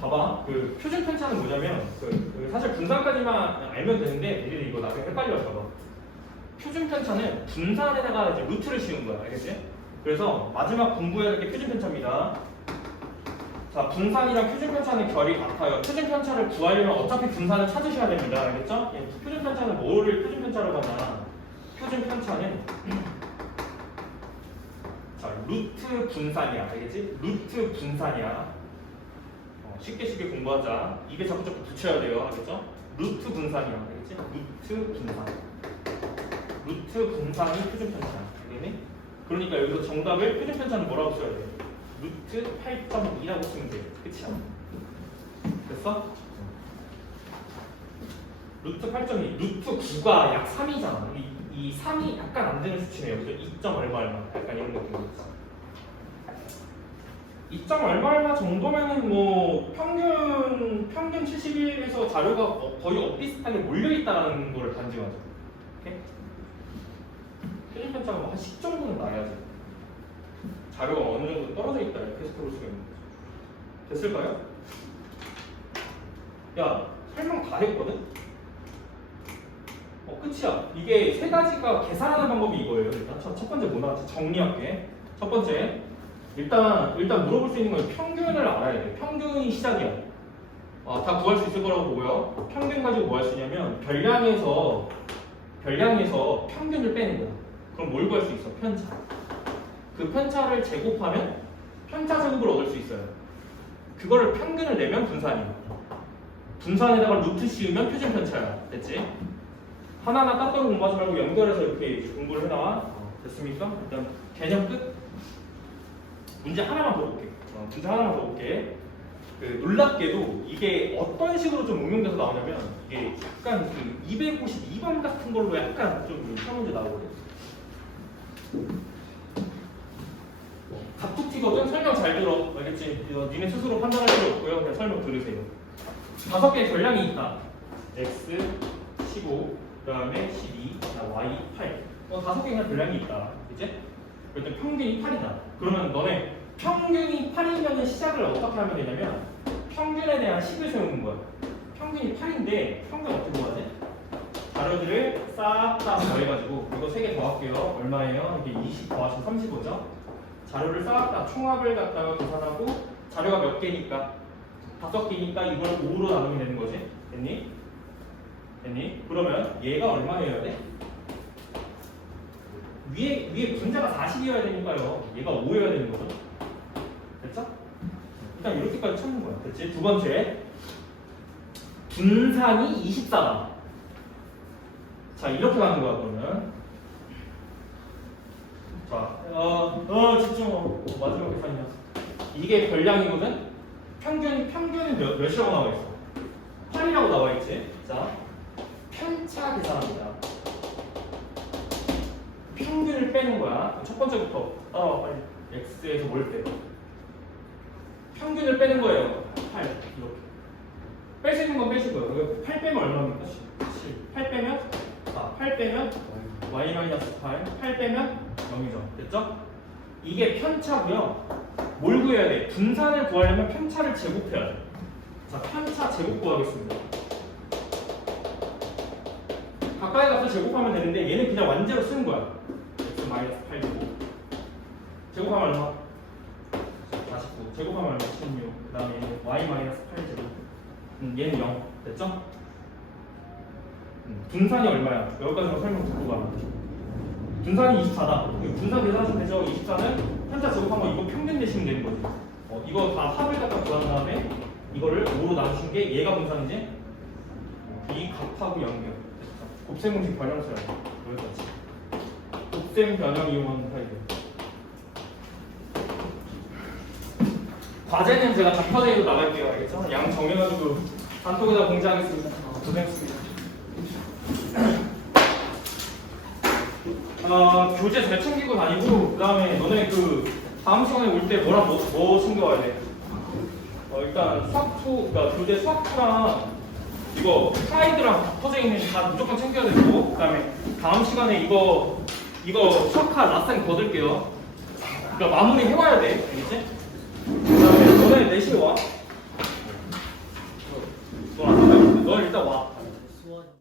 봐봐. 그 표준 편차는 뭐냐면 사실 분산까지만 알면 되는데 애들이 이거 나중에 헷갈려서 봐봐. 표준 편차는 분산에다가 이제 루트를 씌운 거야. 알겠지? 그래서 마지막 공부해야 될 게 표준 편차입니다. 자, 분산이랑 표준 편차는 결이 같아요. 표준 편차를 구하려면 어차피 분산을 찾으셔야 됩니다. 알겠죠? 표준 편차는 뭐를 표준 편차라고 하냐? 표준 편차는 자, 루트 분산이야. 알겠지? 루트 분산이야. 쉽게 공부하자. 입에 자꾸 붙여야 돼요. 알겠죠? 루트 분산이야. 알겠지? 루트 분산. 루트 분산이 표준 편차야. 알겠니? 그러니까 여기서 정답을 표준 편차는 뭐라고 써야 돼? 루트 8.2라고 쓰면 돼. 끝이야. 됐어? 루트 8.2. 루트 9가 약 3이잖아. 이 3이 약간 안 되는 수치네요. 그죠? 2점 얼마 약간 이런 느낌이 있어. 2점 얼마 정도면은 뭐 평균 71에서 자료가 거의 엇비슷하게 몰려있다는 거를 단정하죠. 오케이? 표준 편차가 뭐 한 10 정도는 나야지. 자료가 어느 정도 떨어져 있다 이렇게 해석해 볼 수가 있는 거죠. 됐을까요? 야, 설명 다 했거든? 끝이야. 이게 세 가지가 계산하는 방법이 이거예요. 일단 첫 번째 뭐 나왔지? 정리할게. 첫 번째 일단 물어볼 수 있는 건 평균을 알아야 돼. 평균이 시작이야. 다 구할 수 있을 거라고 보고요. 평균 가지고 뭐 할 수 있냐면 별량에서 평균을 빼는 거야. 그럼 뭘 구할 수 있어? 편차. 그 편차를 제곱하면 편차 제곱을 얻을 수 있어요. 그거를 평균을 내면 분산이야. 분산에다가 루트 씌우면 표준 편차야. 됐지? 하나하나 따로 공부하지 말고 연결해서 이렇게 공부를 해놔. 됐습니까? 일단 개념 끝. 문제 하나만 더 볼게. 문제 하나만 더 볼게. 놀랍게도 이게 어떤 식으로 좀 응용돼서 나오냐면 이게 약간 252번 같은 걸로 약간 좀 시험 문제 나오거든. 각툭 튀거든. 설명 잘 들어. 알겠지? 니네 스스로 판단할 필요 없고요. 그냥 설명 들으세요. 5개의 전량이 있다. x 15, 그 다음에 12, y 8. 5개의 전량이 있다. 그치? 그랬더니 평균이 8이다. 그러면 너네 평균이 8이면 시작을 어떻게 하면 되냐면 평균에 대한 식을 세우는 거야. 평균이 8인데 평균 어떻게 구하지? 자료들을 싹 다 더해가지고 이거 3개 더할게요. 얼마예요? 이게 20 더하시면 35죠? 자료를 싹 다 총합을 갖다가 계산하고 자료가 몇 개니까 5개니까 이걸 5로 나누면 되는 거지. 됐니? 됐니? 그러면 얘가 얼마여야 돼? 위에 분자가 40이어야 되니까요. 얘가 5여야 되는 거죠. 됐죠? 일단 이렇게까지 찾는 거야. 됐지? 두 번째. 분산이 24다. 자, 이렇게 가는 거야, 그러면. 자, 집중. 마지막 계산이야. 이게 별량이거든? 평균은 몇이라고 나와 있어? 8이라고 나와 있지? 자, 편차 계산합니다. 평균을 빼는 거야. 첫 번째부터 따라와 빨리. x에서 뭘 빼? 평균을 빼는 거예요. 8 이렇게. 뺄 수 있는 건 빼실 거예요. 그리고 8 빼면 얼마입니까? 7. 8 빼면 4. 8 빼면 y-8. 8 빼면 0이죠. 됐죠? 이게 편차고요. 뭘 구해야 돼? 분산을 구하려면 편차를 제곱해야 돼. 자, 편차 제곱 구하겠습니다. 가까이 가서 제곱하면 되는데 얘는 그냥 완제로 쓰는 거야. x-8 제곱. 제곱하면 얼마? 49. 제곱하면 얼마? 16. 그 다음에 얘는 y-8 제곱. 얘는 0. 됐죠? 분산이 얼마야? 여기까지만 설명 듣고 가면. 분산이 24다. 분산 계산하시면 되죠? 24는 편차 제곱하면 이거 평균 내시면 되는 거지. 이거 다 합을 갖다 구한 다음에 이거를 5로 나누신 게 얘가 분산이지? 이 값하고 연결. 곱셈공식 변형 써야 돼. 여기까지. 곱셈 변형 이용하는 타입. 과제는 제가 닥터데이로 나갈게요. 알겠죠? 양 정해가지고 단톡에다 공지하겠습니다. 고생했습니다. 교재 잘 챙기고 다니고, 그 다음에 너네 그 다음 시간에 올 때 뭐 챙겨와야 돼? 일단 수학2, 그러니까 교재 수학2랑 이거 슬라이드랑 퍼져 있는 다 무조건 챙겨야 되고, 그 다음에 다음 시간에 이거 수학카 라센 거둘게요. 그러니까 마무리 해와야 돼. 알겠지? 그 다음에 너네 4시에 와. 너 일단 와.